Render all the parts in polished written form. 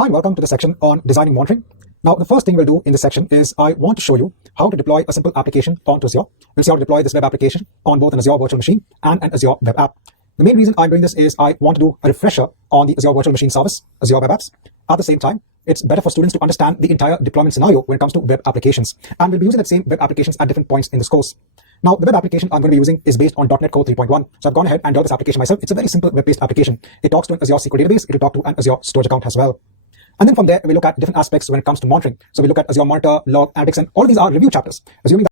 Hi and welcome to the section on designing monitoring. Now, the first thing we'll do in this section is I want to show you how to deploy a simple application onto Azure. We'll see how to deploy this web application on both an Azure virtual machine and an Azure web app. The main reason I'm doing this is I want to do a refresher on the Azure virtual machine service, Azure web apps. At the same time, it's better for students to understand the entire deployment scenario when it comes to web applications. And we'll be using that same web applications at different points in this course. Now, the web application I'm going to be using is based on .NET Core 3.1. So I've gone ahead and developed this application myself. It's a very simple web-based application. It talks to an Azure SQL database. It'll talk to an Azure storage account as well. And then from there, we look at different aspects when it comes to monitoring. So we look at Azure Monitor, Log, Analytics, and all of these are review chapters. Assuming that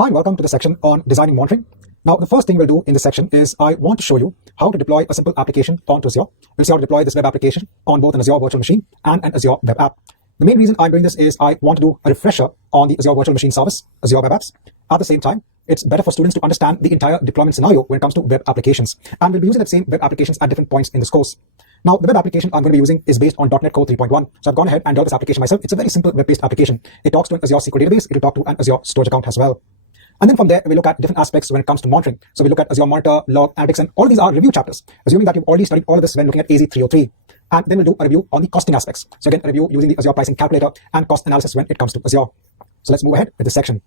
Hi and welcome to the section on designing monitoring. Now, the first thing we'll do in this section is I want to show you how to deploy a simple application onto Azure. We'll see how to deploy this web application on both an Azure virtual machine and an Azure web app. The main reason I'm doing this is I want to do a refresher on the Azure virtual machine service, Azure web apps. At the same time, it's better for students to understand the entire deployment scenario when it comes to web applications. And we'll be using that same web applications at different points in this course. Now, the web application I'm going to be using is based on .NET Core 3.1. So I've gone ahead and developed this application myself. It's a very simple web-based application. It talks to an Azure SQL database. It'll talk to an Azure storage account as well. And then from there, we look at different aspects when it comes to monitoring. So we look at Azure Monitor, Log, Analytics, and all of these are review chapters, assuming that you've already studied all of this when looking at AZ 303. And then we'll do a review on the costing aspects. So again, a review using the Azure pricing calculator and cost analysis when it comes to Azure. So let's move ahead with this section.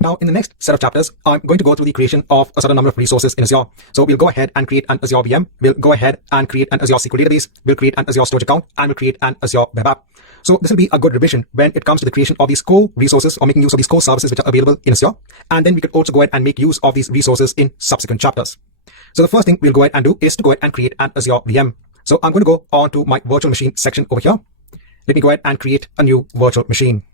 Now, in the next set of chapters, I'm going to go through the creation of a certain number of resources in Azure. So we'll go ahead and create an Azure VM. We'll go ahead and create an Azure SQL database. We'll create an Azure storage account, and we'll create an Azure web app. So this will be a good revision when it comes to the creation of these core resources or making use of these core services which are available in Azure. And then we could also go ahead and make use of these resources in subsequent chapters. So the first thing we'll go ahead and do is to go ahead and create an Azure VM. So I'm going to go on to my virtual machine section over here. Let me go ahead and create a new virtual machine.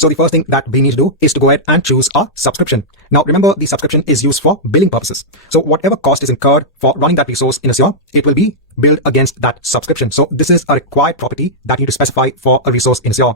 So the first thing that we need to do is to go ahead and choose our subscription. Now, remember, the subscription is used for billing purposes. So whatever cost is incurred for running that resource in Azure, it will be billed against that subscription. So this is a required property that you need to specify for a resource in Azure.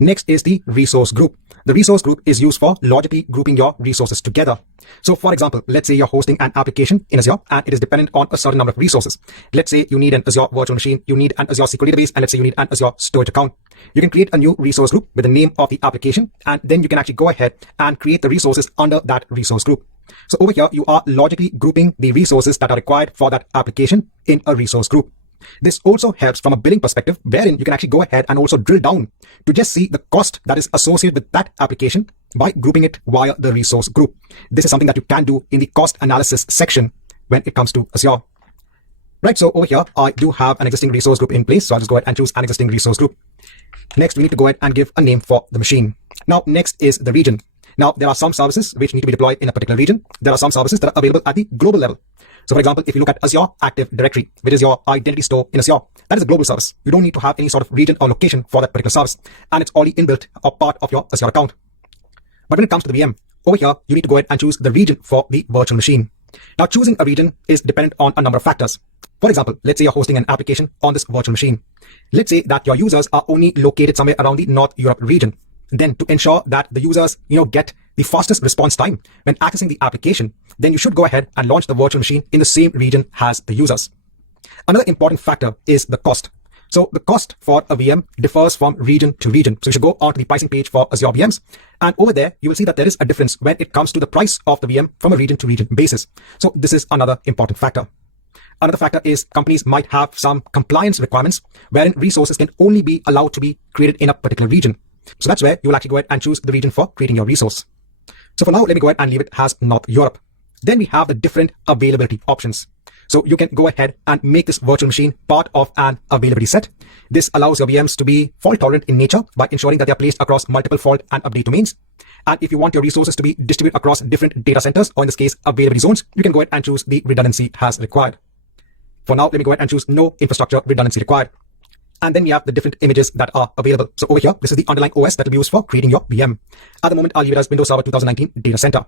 Next is the resource group. The resource group is used for logically grouping your resources together. So for example, let's say you're hosting an application in Azure and it is dependent on a certain number of resources. Let's say you need an Azure virtual machine, you need an Azure SQL database, and let's say you need an Azure storage account. You can create a new resource group with the name of the application, and then you can actually go ahead and create the resources under that resource group. So over here, you are logically grouping the resources that are required for that application in a resource group. This also helps from a billing perspective, wherein you can actually go ahead and also drill down to just see the cost that is associated with that application by grouping it via the resource group. This is something that you can do in the cost analysis section when it comes to Azure. Right, so over here, I do have an existing resource group in place. So I'll just go ahead and choose an existing resource group. Next, we need to go ahead and give a name for the machine. Now, next is the region. Now, there are some services which need to be deployed in a particular region. There are some services that are available at the global level. So for example, if you look at Azure Active Directory, which is your identity store in Azure, that is a global service. You don't need to have any sort of region or location for that particular service. And it's already inbuilt or part of your Azure account. But when it comes to the VM, over here, you need to go ahead and choose the region for the virtual machine. Now, choosing a region is dependent on a number of factors. For example, let's say you're hosting an application on this virtual machine. Let's say that your users are only located somewhere around the North Europe region. Then to ensure that the users, get the fastest response time when accessing the application, then you should go ahead and launch the virtual machine in the same region as the users. Another important factor is the cost. So the cost for a VM differs from region to region. So you should go onto the pricing page for Azure VMs. And over there, you will see that there is a difference when it comes to the price of the VM from a region to region basis. So this is another important factor. Another factor is companies might have some compliance requirements wherein resources can only be allowed to be created in a particular region. So that's where you will actually go ahead and choose the region for creating your resource. So for now, let me go ahead and leave it as North Europe. Then we have the different availability options. So you can go ahead and make this virtual machine part of an availability set. This allows your VMs to be fault tolerant in nature by ensuring that they are placed across multiple fault and update domains. And if you want your resources to be distributed across different data centers, or in this case, availability zones, you can go ahead and choose the redundancy as required. For now, let me go ahead and choose no infrastructure redundancy required. And then we have the different images that are available. So over here, this is the underlying OS that will be used for creating your VM. At the moment, I'll leave it as Windows Server 2019 Data Center.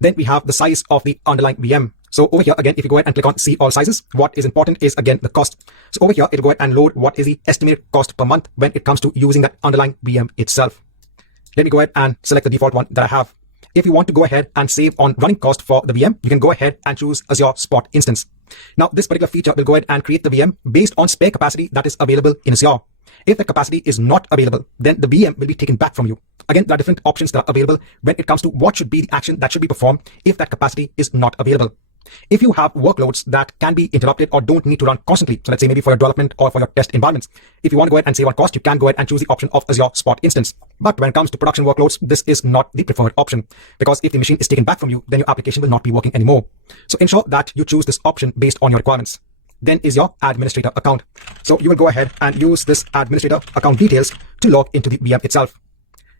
Then we have the size of the underlying VM. So over here, again, if you go ahead and click on see all sizes, what is important is again the cost. So over here, it'll go ahead and load what is the estimated cost per month when it comes to using that underlying VM itself. Let me go ahead and select the default one that I have. If you want to go ahead and save on running cost for the VM, you can go ahead and choose Azure Spot Instance. Now, this particular feature will go ahead and create the VM based on spare capacity that is available in Azure. If the capacity is not available, then the VM will be taken back from you. Again, there are different options that are available when it comes to what should be the action that should be performed if that capacity is not available. If you have workloads that can be interrupted or don't need to run constantly, so let's say maybe for your development or for your test environments, if you want to go ahead and save on cost, you can go ahead and choose the option of Azure Spot Instance. But when it comes to production workloads, this is not the preferred option, because if the machine is taken back from you, then your application will not be working anymore. So ensure that you choose this option based on your requirements. Then is your administrator account. So you will go ahead and use this administrator account details to log into the VM itself.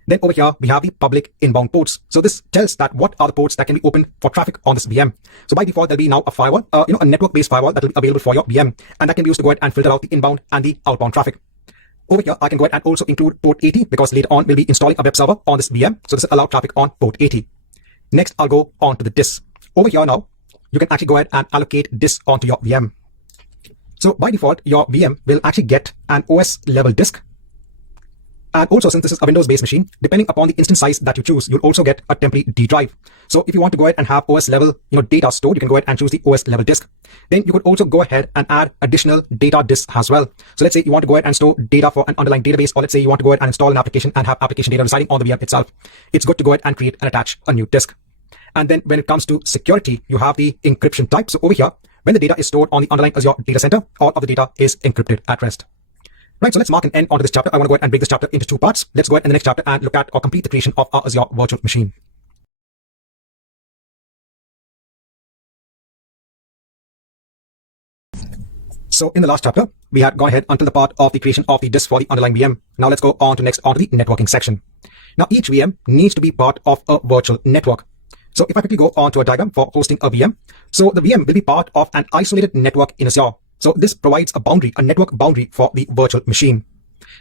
Then over here, we have the public inbound ports. So this tells that what are the ports that can be opened for traffic on this VM. So by default, there'll be now a firewall, a network-based firewall that will be available for your VM, and that can be used to go ahead and filter out the inbound and the outbound traffic. Over here, I can go ahead and also include port 80 because later on we'll be installing a web server on this VM. So this will allow traffic on port 80. Next, I'll go on to the disks. Over here now, you can actually go ahead and allocate disks onto your VM. So by default, your VM will actually get an OS level disk. And also, since this is a Windows-based machine, depending upon the instance size that you choose, you'll also get a temporary D drive. So if you want to go ahead and have OS level data stored, you can go ahead and choose the OS level disk. Then you could also go ahead and add additional data disks as well. So let's say you want to go ahead and store data for an underlying database, or let's say you want to go ahead and install an application and have application data residing on the VM itself. It's good to go ahead and create and attach a new disk. And then when it comes to security, you have the encryption type. So over here, when the data is stored on the underlying Azure data center, all of the data is encrypted at rest. Right, so let's mark an end onto this chapter. I want to go ahead and break this chapter into two parts. Let's go ahead in the next chapter and look at or complete the creation of our Azure virtual machine. So in the last chapter, we had gone ahead until the part of the creation of the disk for the underlying VM. Now let's go on to the networking section. Now each VM needs to be part of a virtual network. So if I quickly go on to a diagram for hosting a VM, so the VM will be part of an isolated network in Azure. So this provides a network boundary for the virtual machine.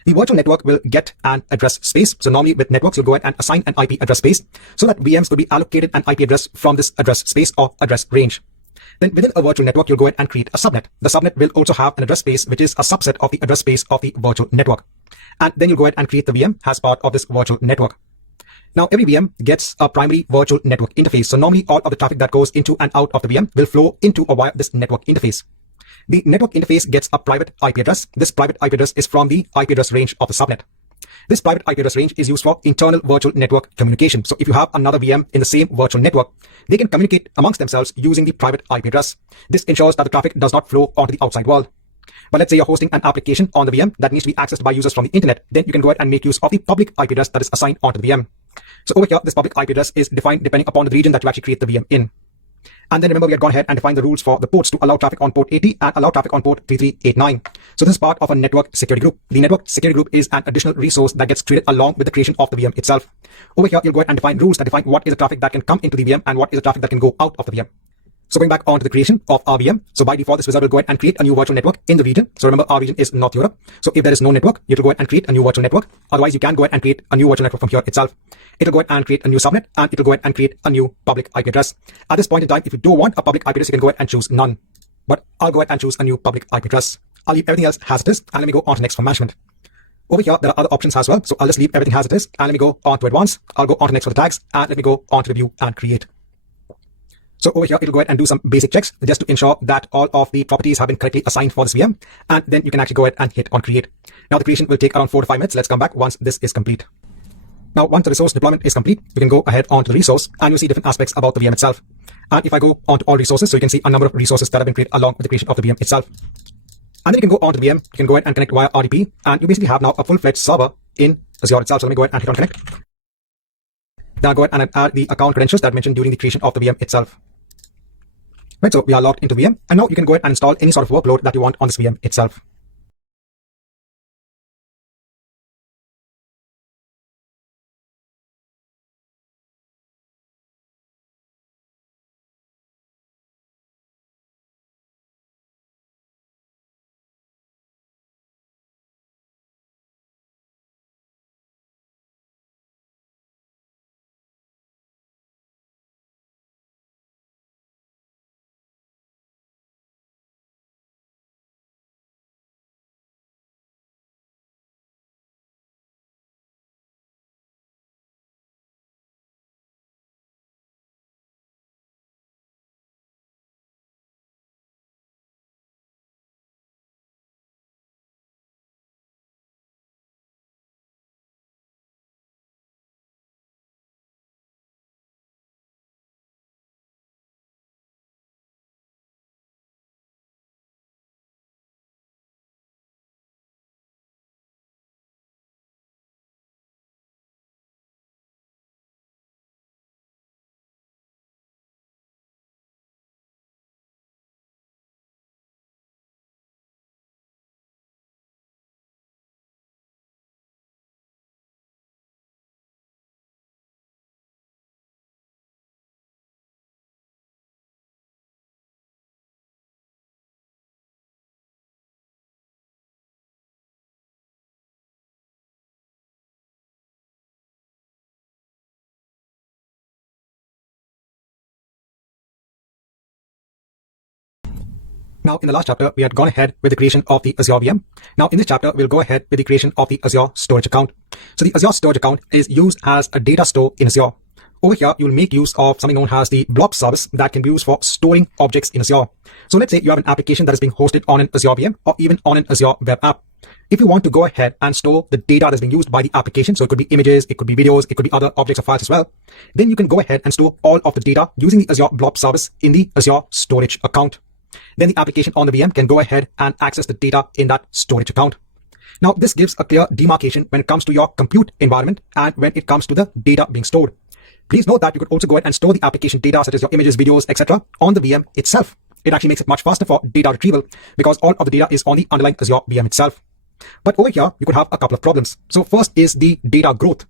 The virtual network will get an address space. So normally with networks, you'll go ahead and assign an IP address space so that VMs could be allocated an IP address from this address space or address range. Then within a virtual network, you'll go ahead and create a subnet. The subnet will also have an address space, which is a subset of the address space of the virtual network. And then you'll go ahead and create the VM as part of this virtual network. Now, every VM gets a primary virtual network interface. So normally all of the traffic that goes into and out of the VM will flow into or via this network interface. The network interface gets a private IP address. This private IP address is from the IP address range of the subnet. This private IP address range is used for internal virtual network communication. So if you have another VM in the same virtual network, they can communicate amongst themselves using the private IP address. This ensures that the traffic does not flow onto the outside world. But let's say you're hosting an application on the VM that needs to be accessed by users from the internet, then you can go ahead and make use of the public IP address that is assigned onto the VM. So over here, this public IP address is defined depending upon the region that you actually create the VM in. And then remember, we had gone ahead and defined the rules for the ports to allow traffic on port 80 and allow traffic on port 3389. So this is part of a network security group. The network security group is an additional resource that gets created along with the creation of the VM itself. Over here, you'll go ahead and define rules that define what is the traffic that can come into the VM and what is the traffic that can go out of the VM. So going back on to the creation of our VM. So by default, this wizard will go ahead and create a new virtual network in the region. So remember, our region is North Europe. So if there is no network, you have to go ahead and create a new virtual network. Otherwise, you can go ahead and create a new virtual network from here itself. It'll go ahead and create a new subnet, and it'll go ahead and create a new public IP address. At this point in time, if you don't want a public IP address, you can go ahead and choose none. But I'll go ahead and choose a new public IP address. I'll leave everything else as it is, and let me go on to next for management. Over here, there are other options as well. So I'll just leave everything as it is, and let me go on to advanced. I'll go on to next for the tags, and let me go on to review and create. So over here, it'll go ahead and do some basic checks just to ensure that all of the properties have been correctly assigned for this VM. And then you can actually go ahead and hit on create. Now the creation will take around 4 to 5 minutes. Let's come back once this is complete. Now, once the resource deployment is complete, you can go ahead onto the resource and you'll see different aspects about the VM itself. And if I go onto all resources, so you can see a number of resources that have been created along with the creation of the VM itself. And then you can go onto the VM, you can go ahead and connect via RDP, and you basically have now a full-fledged server in Azure itself. So let me go ahead and hit on connect. Then I'll go ahead and add the account credentials that I mentioned during the creation of the VM itself. Right, so we are logged into the VM, and now you can go ahead and install any sort of workload that you want on this VM itself. Now, in the last chapter, we had gone ahead with the creation of the Azure VM. Now, in this chapter, we'll go ahead with the creation of the Azure storage account. So the Azure storage account is used as a data store in Azure. Over here, you'll make use of something known as the blob service that can be used for storing objects in Azure. So let's say you have an application that is being hosted on an Azure VM or even on an Azure web app. If you want to go ahead and store the data that's being used by the application, so it could be images, it could be videos, it could be other objects or files as well, then you can go ahead and store all of the data using the Azure blob service in the Azure storage account. Then the application on the VM can go ahead and access the data in that storage account. Now, this gives a clear demarcation when it comes to your compute environment and when it comes to the data being stored. Please note that you could also go ahead and store the application data such as your images, videos, etc. on the VM itself. It actually makes it much faster for data retrieval because all of the data is on the underlying Azure VM itself. But over here, you could have a couple of problems. So first is the data growth.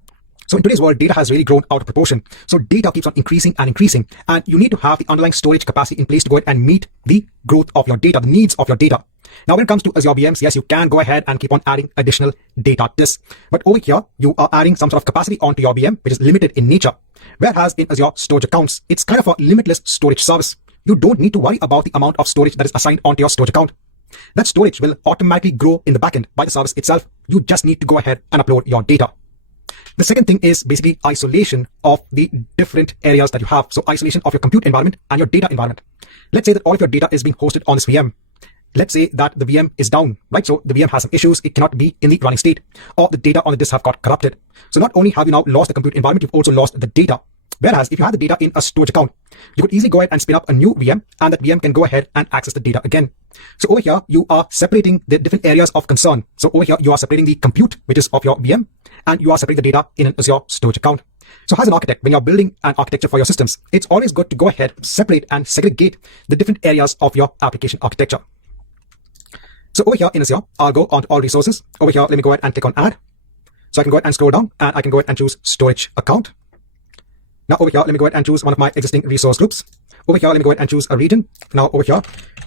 So in today's world, data has really grown out of proportion. So data keeps on increasing, and you need to have the underlying storage capacity in place to go ahead and meet the growth of your data, the needs of your data. Now, when it comes to Azure VMs, yes, you can go ahead and keep on adding additional data disks. But over here, you are adding some sort of capacity onto your VM, which is limited in nature. Whereas in Azure storage accounts, it's kind of a limitless storage service. You don't need to worry about the amount of storage that is assigned onto your storage account. That storage will automatically grow in the backend by the service itself. You just need to go ahead and upload your data. The second thing is basically isolation of the different areas that you have. So isolation of your compute environment and your data environment. Let's say that all of your data is being hosted on this VM. Let's say that the VM is down, right? So the VM has some issues. It cannot be in the running state, or the data on the disk have got corrupted. So not only have you now lost the compute environment, you've also lost the data. Whereas if you had the data in a storage account, you could easily go ahead and spin up a new VM, and that VM can go ahead and access the data again. So over here, you are separating the different areas of concern. So over here, you are separating the compute, which is of your VM, and you are separating the data in an Azure storage account. So as an architect, when you're building an architecture for your systems, it's always good to go ahead, separate and segregate the different areas of your application architecture. So over here in Azure, I'll go on to all resources. Over here, let me go ahead and click on add. So I can go ahead and scroll down, and I can go ahead and choose storage account. Now over here, let me go ahead and choose one of my existing resource groups. Over here, let me go ahead and choose a region. Now over here,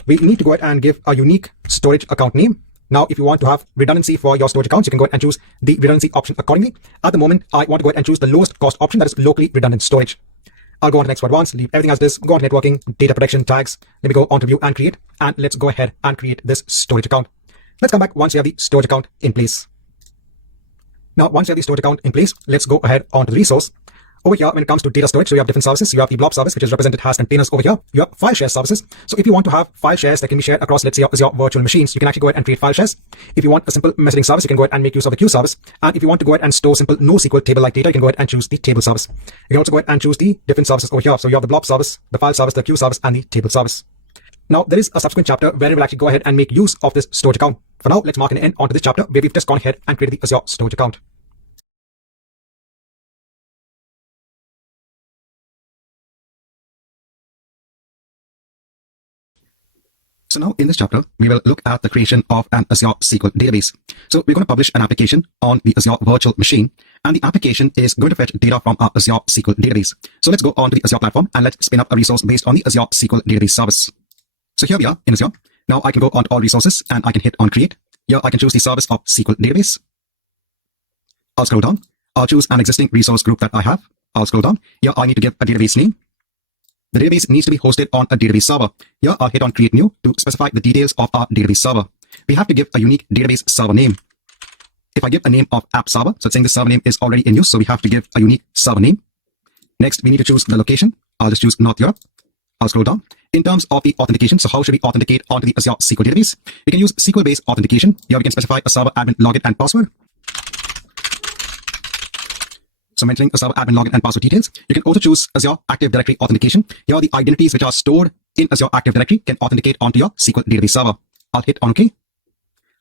we need to go ahead and give a unique storage account name. Now, if you want to have redundancy for your storage accounts, you can go ahead and choose the redundancy option accordingly. At the moment, I want to go ahead and choose the lowest cost option, that is locally redundant storage. I'll go on to next for advanced, leave everything as this, go on to networking, data protection, tags. Let me go on to view and create, and let's go ahead and create this storage account. Let's come back once you have the storage account in place. Now, once you have the storage account in place, let's go ahead on to the resource. Over here, when it comes to data storage, so you have different services. You have the blob service, which is represented as containers over here. You have file share services. So if you want to have file shares that can be shared across, let's say, your virtual machines, you can actually go ahead and create file shares. If you want a simple messaging service, you can go ahead and make use of the queue service. And if you want to go ahead and store simple NoSQL table-like data, you can go ahead and choose the table service. You can also go ahead and choose the different services over here. So you have the blob service, the file service, the queue service, and the table service. Now, there is a subsequent chapter where we will actually go ahead and make use of this storage account. For now, let's mark an end onto this chapter where we've just gone ahead and created the Azure storage account. So now in this chapter, we will look at the creation of an Azure SQL database. So we're going to publish an application on the Azure virtual machine, and the application is going to fetch data from our Azure SQL database. So let's go on to the Azure platform and let's spin up a resource based on the Azure SQL database service. So here we are in Azure. Now I can go on to all resources and I can hit on create. Here I can choose the service of SQL database. I'll scroll down. I'll choose an existing resource group that I have. I'll scroll down. Here I need to give a database name. The database needs to be hosted on a database server. Here I'll hit on create new to specify the details of our database server. We have to give a unique database server name. If I give a name of app server, so it's saying the server name is already in use, so we have to give a unique server name. Next, we need to choose the location. I'll just choose North Europe. I'll scroll down. In terms of the authentication, so how should we authenticate onto the Azure SQL database? We can use SQL-based authentication. Here we can specify a server admin login and password. So mentioning a server admin login and password details. You can also choose Azure Active Directory authentication. Here the identities which are stored in Azure Active Directory can authenticate onto your SQL database server. I'll hit on OK.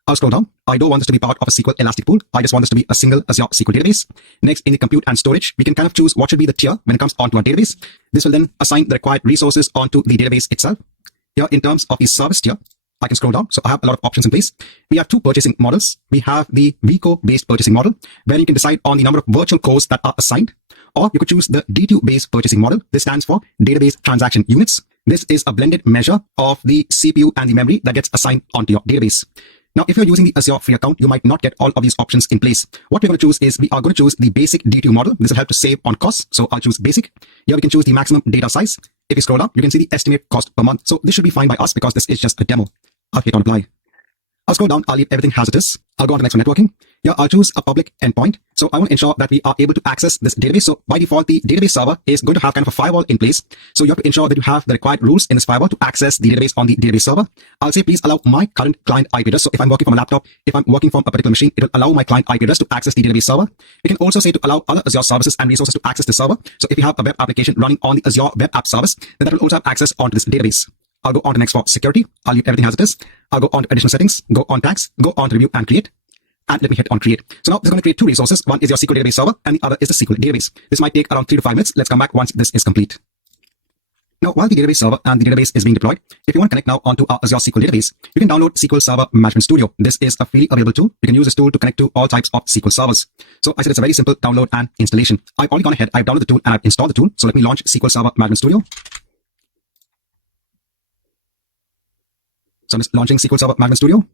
I'll scroll down. I don't want this to be part of a SQL Elastic pool. I just want this to be a single Azure SQL database. Next, in the compute and storage, we can kind of choose what should be the tier when it comes onto our database. This will then assign the required resources onto the database itself. Here, in terms of the service tier, I can scroll down. So I have a lot of options in place. We have two purchasing models. We have the vCo-based purchasing model, where you can decide on the number of virtual cores that are assigned, or you could choose the D2-based purchasing model. This stands for database transaction units. This is a blended measure of the CPU and the memory that gets assigned onto your database. Now, if you're using the Azure free account, you might not get all of these options in place. What we're going to choose is we are going to choose the basic DTU model. This will help to save on costs. So I'll choose basic. Here we can choose the maximum data size. If you scroll up, you can see the estimate cost per month. So this should be fine by us because this is just a demo. I'll hit on apply. I'll scroll down, I'll leave everything as it is. I'll go on to the next one, networking. Here, I'll choose a public endpoint. So I want to ensure that we are able to access this database. So by default, the database server is going to have kind of a firewall in place. So you have to ensure that you have the required rules in this firewall to access the database on the database server. I'll say, please allow my current client IP address. So if I'm working from a laptop, if I'm working from a particular machine, it will allow my client IP address to access the database server. You can also say to allow other Azure services and resources to access the server. So if you have a web application running on the Azure web app service, then that will also have access onto this database. I'll go on to next for security. I'll leave everything as it is. I'll go on to additional settings, go on tags, go on to review and create. And let me hit on create. So now this is going to create two resources. One is your SQL database server and the other is the SQL database. This might take around 3 to 5 minutes. Let's come back once this is complete. Now, while the database server and the database is being deployed, if you want to connect now onto our Azure SQL database, you can download SQL Server Management Studio. This is a freely available tool. You can use this tool to connect to all types of SQL servers. So I said it's a very simple download and installation. I've already gone ahead. I've downloaded the tool and I've installed the tool. So let me launch SQL Server Management Studio. So I'm just launching SQL Server Management Studio.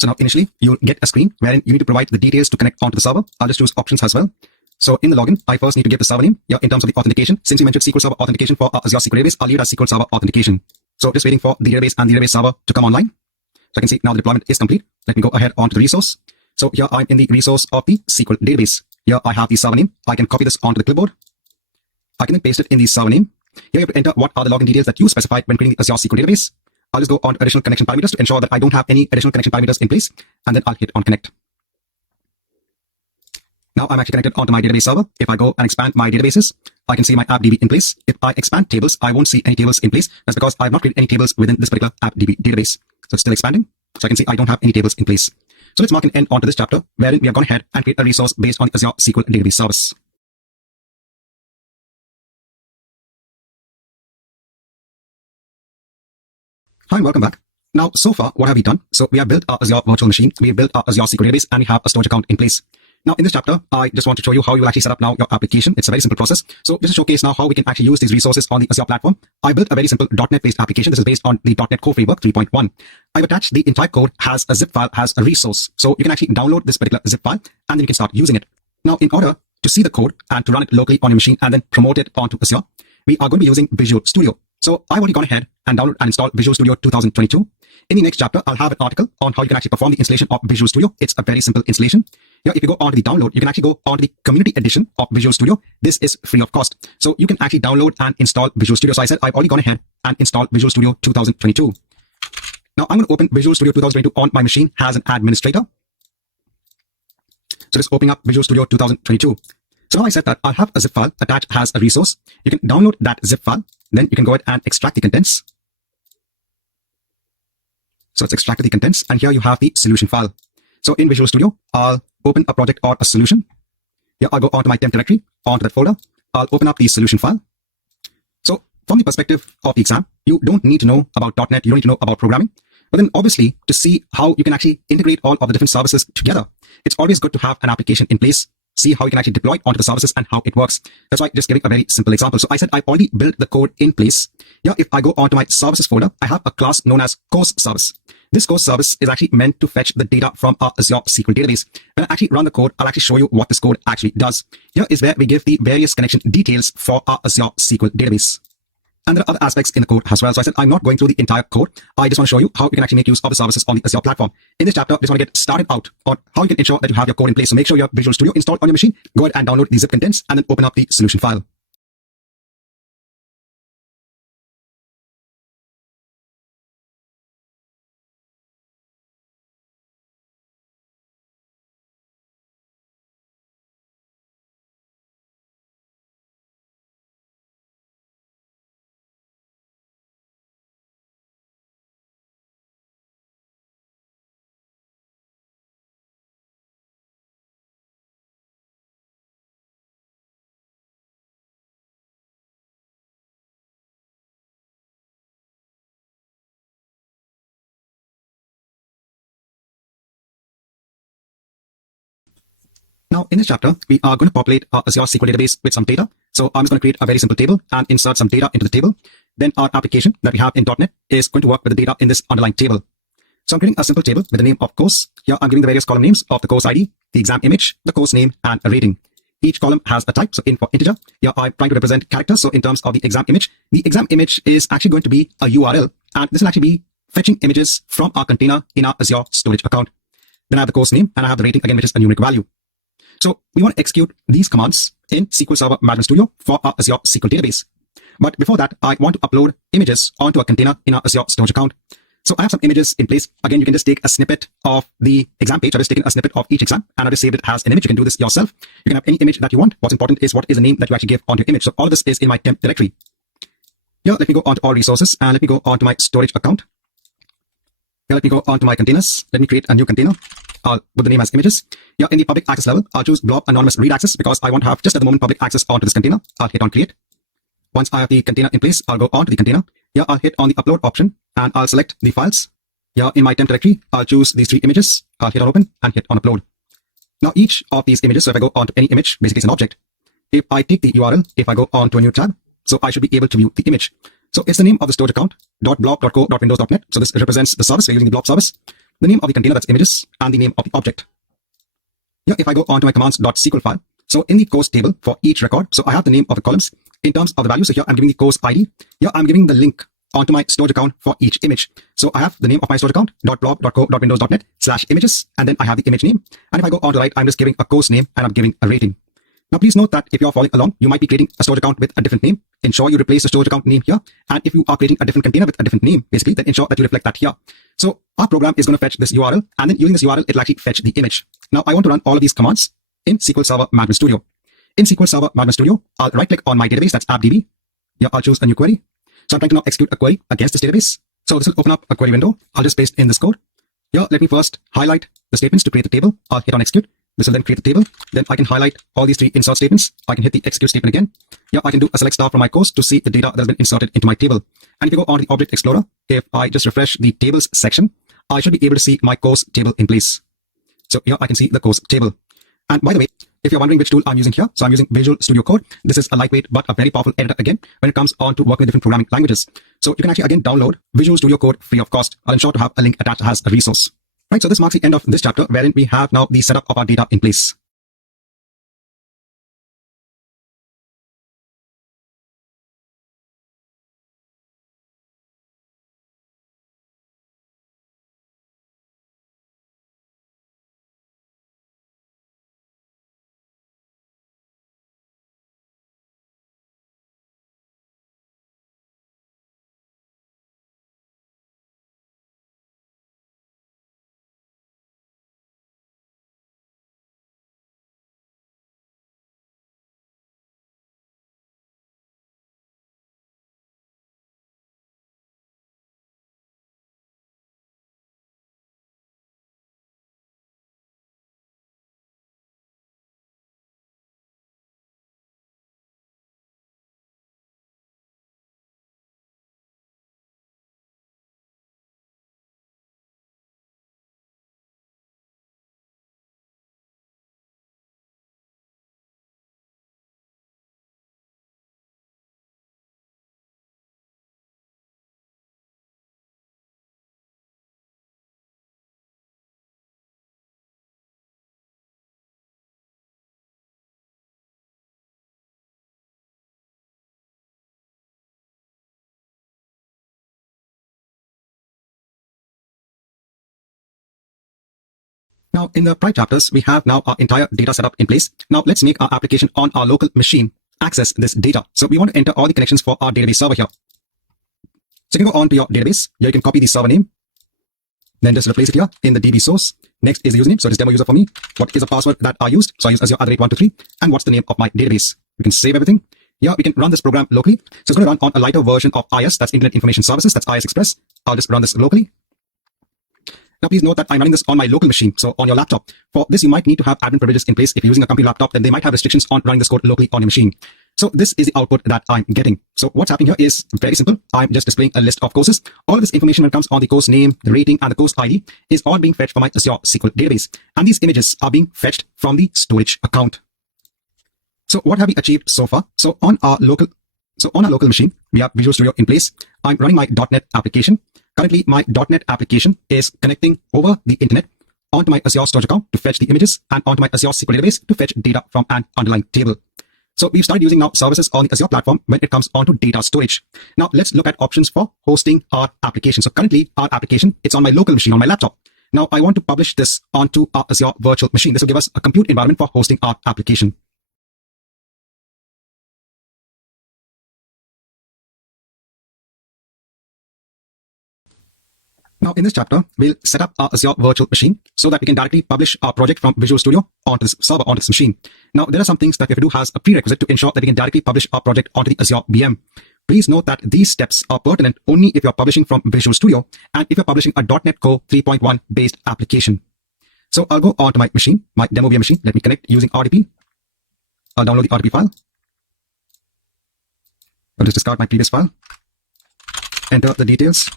So now initially you'll get a screen wherein you need to provide the details to connect onto the server. I'll just choose options as well. So in the login, I first need to give the server name. Yeah, in terms of the authentication, since we mentioned SQL Server Authentication for Azure SQL Database, I'll leave it as SQL Server Authentication. So just waiting for the database and the database server to come online. So I can see now the deployment is complete. Let me go ahead onto the resource. So here I'm in the resource of the SQL database. Here I have the server name. I can copy this onto the clipboard. I can then paste it in the server name. Here you have to enter what are the login details that you specified when creating the Azure SQL database. I'll just go on to additional connection parameters to ensure that I don't have any additional connection parameters in place. And then I'll hit on connect. Now I'm actually connected onto my database server. If I go and expand my databases, I can see my AppDB in place. If I expand tables, I won't see any tables in place. That's because I have not created any tables within this particular AppDB database. So it's still expanding. So I can see I don't have any tables in place. So let's mark an end onto this chapter wherein we have gone ahead and create a resource based on the Azure SQL database service. Hi and welcome back. Now, so far, what have we done? So we have built our Azure virtual machine, we have built our Azure SQL database, and we have a storage account in place. Now, in this chapter, I just want to show you how you will actually set up now your application. It's a very simple process. So just to showcase now how we can actually use these resources on the Azure platform, I built a very simple .NET-based application. This is based on the .NET Core Framework 3.1. I've attached the entire code as a zip file, as a resource. So you can actually download this particular zip file, and then you can start using it. Now, in order to see the code and to run it locally on your machine and then promote it onto Azure, we are going to be using Visual Studio. So I've already gone ahead and downloaded and installed Visual Studio 2022. In the next chapter, I'll have an article on how you can actually perform the installation of Visual Studio. It's a very simple installation. Here, if you go on to the download, you can actually go on to the community edition of Visual Studio. This is free of cost. So you can actually download and install Visual Studio. So I said I've already gone ahead and installed Visual Studio 2022. Now I'm going to open Visual Studio 2022 on my machine as an administrator. So just opening up Visual Studio 2022. So now I said that I'll have a zip file attached as a resource. You can download that zip file. Then you can go ahead and extract the contents. So it's extracted the contents. And here you have the solution file. So in Visual Studio, I'll open a project or a solution. Here I'll go onto my temp directory, onto that folder. I'll open up the solution file. So from the perspective of the exam, you don't need to know about .NET. You don't need to know about programming. But then obviously to see how you can actually integrate all of the different services together, it's always good to have an application in place. See how you can actually deploy it onto the services and how it works. That's why just giving a very simple example. So I said I already built the code in place. Here, if I go onto my services folder, I have a class known as course service. This course service is actually meant to fetch the data from our Azure SQL database. When I actually run the code, I'll actually show you what this code actually does. Here is where we give the various connection details for our Azure SQL database. And there are other aspects in the code as well. So I said I'm not going through the entire code. I just want to show you how you can actually make use of the services on the Azure platform. In this chapter, I just want to get started out on how you can ensure that you have your code in place. So make sure you have Visual Studio installed on your machine. Go ahead and download the zip contents and then open up the solution file. Now, in this chapter, we are going to populate our Azure SQL database with some data. So I'm just going to create a very simple table and insert some data into the table. Then our application that we have in .NET is going to work with the data in this underlying table. So I'm creating a simple table with the name of course. Here I'm giving the various column names of the course ID, the exam image, the course name, and a rating. Each column has a type, so int for integer. Here I'm trying to represent characters, so in terms of the exam image is actually going to be a URL, and this will actually be fetching images from our container in our Azure storage account. Then I have the course name, and I have the rating again, which is a numeric value. So we want to execute these commands in SQL Server Management Studio for our Azure SQL database. But before that, I want to upload images onto a container in our Azure storage account. So I have some images in place. Again, you can just take a snippet of the exam page. I've just taken a snippet of each exam and I just saved it as an image. You can do this yourself. You can have any image that you want. What's important is what is the name that you actually give onto your image. So all of this is in my temp directory. Here, let me go onto all resources and let me go onto my storage account. Here, let me go onto my containers. Let me create a new container. I'll put the name as images. Here in the public access level, I'll choose blob anonymous read access because I want to have just at the moment public access onto this container. I'll hit on create. Once I have the container in place, I'll go on to the container. Here, I'll hit on the upload option and I'll select the files. Here in my temp directory, I'll choose these 3 images. I'll hit on open and hit on upload. Now each of these images, so if I go onto any image, basically it's an object. If I take the URL, if I go on to a new tab, so I should be able to view the image. So it's the name of the storage account, .blob.co.windows.net. So this represents the service, we're using the blob service. The name of the container, that's images, and the name of the object. Here, if I go on to my commands.sql file, so in the course table for each record, so I have the name of the columns in terms of the value. So here I'm giving the course ID. Here I'm giving the link onto my storage account for each image. So I have the name of my storage account, .blob.co.windows.net/images, and then I have the image name. And if I go on to the right, I'm just giving a course name and I'm giving a rating. Now, please note that if you're following along, you might be creating a storage account with a different name. Ensure you replace the storage account name here. And if you are creating a different container with a different name, basically, then ensure that you reflect that here. So our program is going to fetch this URL, and then using this URL, it'll actually fetch the image. Now, I want to run all of these commands in SQL Server Management Studio. In SQL Server Management Studio, I'll right click on my database, that's AppDB. Here, I'll choose a new query. So I'm trying to now execute a query against this database. So this will open up a query window. I'll just paste in this code. Here, let me first highlight the statements to create the table. I'll hit on execute. This will then create the table. Then I can highlight all these 3 insert statements. I can hit the execute statement again. Here, I can do a select star from my course to see the data that has been inserted into my table. And if you go on the Object Explorer, if I just refresh the tables section, I should be able to see my course table in place. So here I can see the course table. And by the way, if you're wondering which tool I'm using here, so I'm using Visual Studio Code. This is a lightweight but a very powerful editor again when it comes on to working with different programming languages. So you can actually again download Visual Studio Code free of cost. I'll ensure to have a link attached as a resource. Right, so this marks the end of this chapter wherein we have now the setup of our data in place. Now, in the prior chapters, we have now our entire data setup in place. Now, let's make our application on our local machine access this data. So we want to enter all the connections for our database server here. So you can go on to your database. Here you can copy the server name. Then just replace it here in the DB source. Next is the username. So it is demo user for me. What is the password that I used? So I use Azure@123. And what's the name of my database? We can save everything. Here we can run this program locally. So it's going to run on a lighter version of IS. That's Internet Information Services. That's IS Express. I'll just run this locally. Now, please note that I'm running this on my local machine, so on your laptop. For this, you might need to have admin privileges in place. If you're using a company laptop, then they might have restrictions on running this code locally on your machine. So this is the output that I'm getting. So what's happening here is very simple. I'm just displaying a list of courses. All of this information when it comes on the course name, the rating, and the course ID is all being fetched from my Azure SQL database. And these images are being fetched from the storage account. So what have we achieved so far? So on our local machine, we have Visual Studio in place. I'm running my .NET application. Currently, my .NET application is connecting over the internet onto my Azure Storage account to fetch the images and onto my Azure SQL database to fetch data from an underlying table. So we've started using now services on the Azure platform when it comes onto data storage. Now let's look at options for hosting our application. So currently our application, it's on my local machine on my laptop. Now I want to publish this onto our Azure virtual machine. This will give us a compute environment for hosting our application. Now in this chapter, we'll set up our Azure virtual machine so that we can directly publish our project from Visual Studio onto this server, onto this machine. Now there are some things that we have to do as a prerequisite to ensure that we can directly publish our project onto the Azure VM. Please note that these steps are pertinent only if you're publishing from Visual Studio and if you're publishing a .NET Core 3.1 based application. So I'll go onto my machine, my demo VM machine. Let me connect using RDP. I'll download the RDP file. I'll just discard my previous file. Enter the details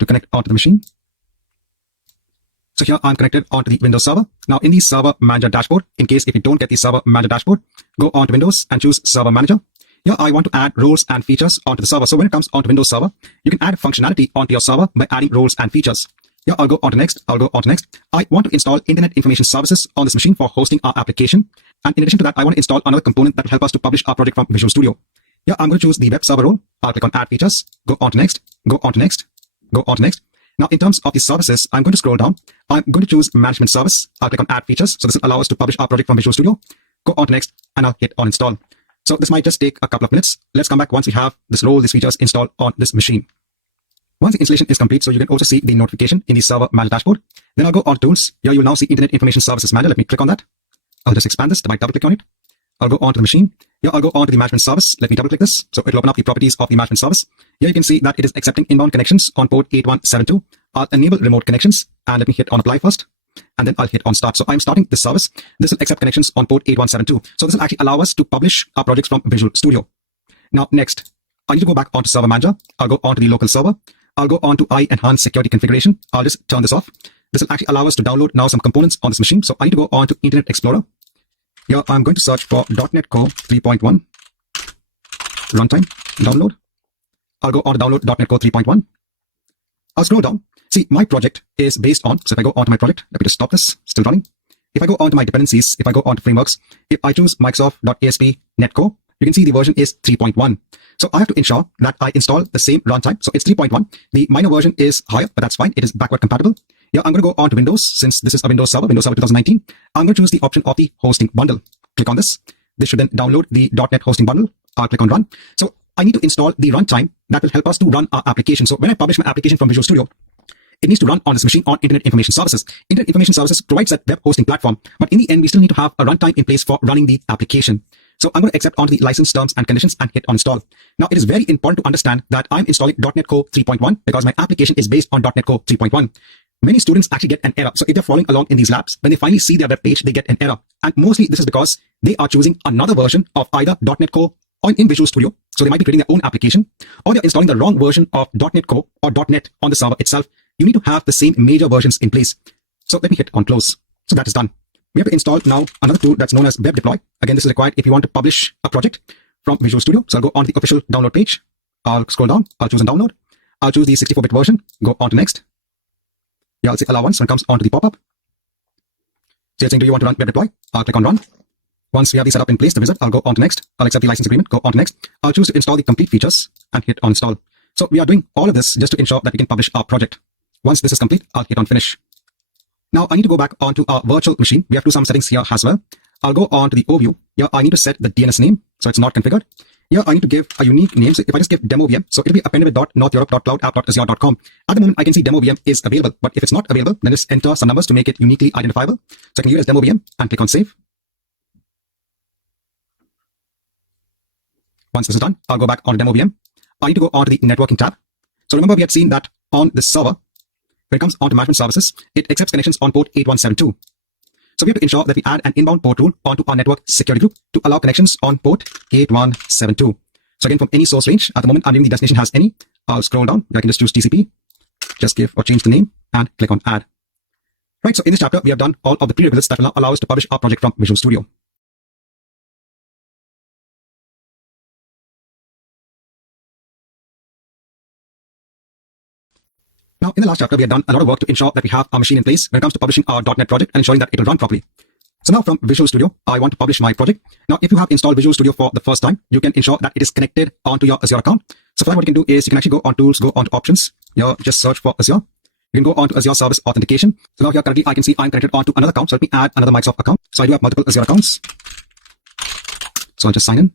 to connect onto the machine. So here I'm connected onto the Windows server. Now in the Server Manager dashboard, in case if you don't get the Server Manager dashboard, go onto Windows and choose Server Manager. Here I want to add roles and features onto the server. So when it comes onto Windows Server, you can add functionality onto your server by adding roles and features. Here I'll go onto next. I'll go onto next. I want to install Internet Information Services on this machine for hosting our application. And in addition to that, I want to install another component that will help us to publish our project from Visual Studio. Here I'm going to choose the web server role. I'll click on add features, go onto next, go onto next, go onto next. Now, in terms of the services, I'm going to scroll down. I'm going to choose management service. I'll click on add features. So this will allow us to publish our project from Visual Studio. Go on to next and I'll hit on install. So this might just take a couple of minutes. Let's come back once we have this role, these features installed on this machine. Once the installation is complete, so you can also see the notification in the Server Manager dashboard. Then I'll go on tools. Here you'll now see Internet Information Services Manager. Let me click on that. I'll just expand this by double click on it. I'll go onto the machine. Here I'll go onto the management service. Let me double click this. So it'll open up the properties of the management service. Here you can see that it is accepting inbound connections on port 8172. I'll enable remote connections and let me hit on apply first. And then I'll hit on start. So I'm starting this service. This will accept connections on port 8172. So this will actually allow us to publish our projects from Visual Studio. Now next, I need to go back onto Server Manager. I'll go onto the local server. I'll go onto Enhanced Security Configuration. I'll just turn this off. This will actually allow us to download now some components on this machine. So I need to go onto Internet Explorer. Here I'm going to search for .NET Core 3.1 runtime download. I'll go on to download .NET Core 3.1. I'll scroll down. See, my project is based on, so if I go onto my project, let me just stop this, still running. If I go onto my dependencies, if I go onto frameworks, if I choose Microsoft.ASP Netcore, you can see the version is 3.1. So I have to ensure that I install the same runtime. So it's 3.1. The minor version is higher, but that's fine. It is backward compatible. Yeah, I'm going to go on to Windows. Since this is a Windows Server 2019, I'm going to choose the option of the hosting bundle. Click on this. This should then download the .NET hosting bundle. I'll click on run. So I need to install the runtime that will help us to run our application. So when I publish my application from Visual Studio, it needs to run on this machine on Internet Information Services. Internet Information Services provides that web hosting platform, but in the end, we still need to have a runtime in place for running the application. So I'm going to accept onto the license terms and conditions and hit on install. Now, it is very important to understand that I'm installing .NET Core 3.1 because my application is based on .NET Core 3.1. Many students actually get an error. So if they're following along in these labs, when they finally see their web page, they get an error. And mostly this is because they are choosing another version of either .NET Core or in Visual Studio. So they might be creating their own application, or they're installing the wrong version of .NET Core or .NET on the server itself. You need to have the same major versions in place. So let me hit on close. So that is done. We have to install now another tool that's known as Web Deploy. Again, this is required if you want to publish a project from Visual Studio. So I'll go on the official download page. I'll scroll down. I'll choose a download. I'll choose the 64-bit version. Go on to next. Yeah, I'll say allow once when it comes onto the pop-up. So it's saying, do you want to run Web Deploy? I'll click on run. Once we have the setup in place, the wizard, I'll go on to next. I'll accept the license agreement. Go on to next. I'll choose to install the complete features and hit on install. So we are doing all of this just to ensure that we can publish our project. Once this is complete, I'll hit on finish. Now I need to go back onto our virtual machine. We have to do some settings here as well. I'll go on to the overview. Here I need to set the DNS name, so it's not configured. Here I need to give a unique name. So if I just give demo VM, so it'll be appended with .northeurope.cloudapp.azure.com. At the moment, I can see demo VM is available, but if it's not available, then just enter some numbers to make it uniquely identifiable. So I can use as demo VM and click on save. Once this is done, I'll go back on demo VM. I need to go on to the networking tab. So remember, we had seen that on this server, when it comes onto management services, it accepts connections on port 8172. So we have to ensure that we add an inbound port rule onto our network security group to allow connections on port 8172. So again, from any source range, at the moment, I'm leaving the destination has any. I'll scroll down. I can just choose TCP, just give or change the name and click on add. Right. So in this chapter, we have done all of the prerequisites that will now allow us to publish our project from Visual Studio. Now, in the last chapter, we had done a lot of work to ensure that we have our machine in place when it comes to publishing our .NET project and ensuring that it will run properly. So now from Visual Studio, I want to publish my project. Now, if you have installed Visual Studio for the first time, you can ensure that it is connected onto your Azure account. So for that, what you can do is you can actually go on Tools, go on to Options. Here, just search for Azure. You can go on to Azure Service Authentication. So now here currently I can see I'm connected onto another account. So let me add another Microsoft account. So I do have multiple Azure accounts. So I'll just sign in.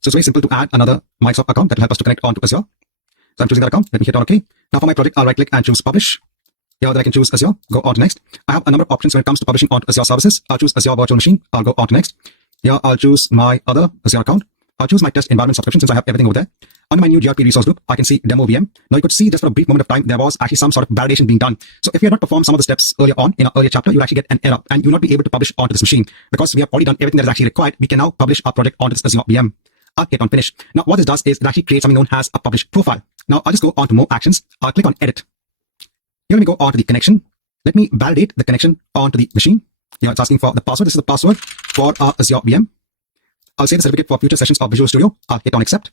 So it's very simple to add another Microsoft account that will help us to connect onto Azure. So I'm choosing that account. Let me hit on OK. Now for my project, I'll right click and choose Publish. Here that I can choose Azure. Go on to Next. I have a number of options when it comes to publishing onto Azure services. I'll choose Azure Virtual Machine. I'll go on to Next. Here I'll choose my other Azure account. I'll choose my test environment subscription since I have everything over there. Under my new GRP resource group, I can see Demo VM. Now you could see just for a brief moment of time, there was actually some sort of validation being done. So if you had not performed some of the steps earlier on in an earlier chapter, you'll actually get an error and you'll not be able to publish onto this machine. Because we have already done everything that is actually required, we can now publish our project onto this Azure VM. I'll hit on Finish. Now what this does is it actually creates something known as a publish profile. Now I'll just go on to More Actions. I'll click on Edit. Here we go on to the connection. Let me validate the connection onto the machine. Here it's asking for the password. This is the password for our Azure VM. I'll save the certificate for future sessions of Visual Studio. I'll hit on Accept.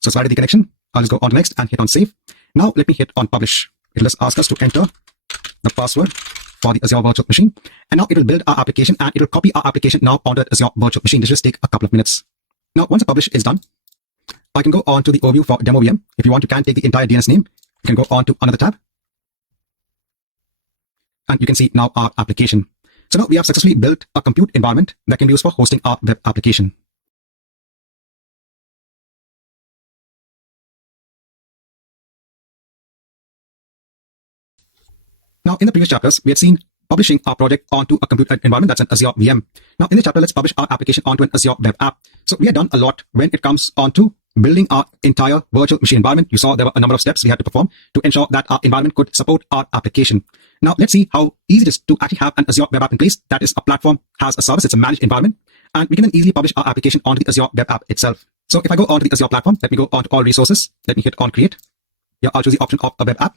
So it's validated the connection. I'll just go on to Next and hit on Save. Now let me hit on Publish. It'll just ask us to enter the password for the Azure Virtual Machine. And now it will build our application and it will copy our application now onto the Azure Virtual Machine. This will just take a couple of minutes. Now once the publish is done, I can go on to the overview for Demo VM. If you want, you can take the entire DNS name. You can go on to another tab. And you can see now our application. So now we have successfully built a compute environment that can be used for hosting our web application. Now in the previous chapters, we had seen publishing our project onto a compute environment that's an Azure VM. Now in this chapter, let's publish our application onto an Azure web app. So we had done a lot when it comes onto building our entire virtual machine environment. You saw there were a number of steps we had to perform to ensure that our environment could support our application. Now let's see how easy it is to actually have an Azure web app in place. That is, a platform has a service, it's a managed environment, and we can then easily publish our application onto the Azure web app itself. So if I go onto the Azure platform, let me go on to All Resources. Let me hit on Create. Here I'll choose the option of a web app.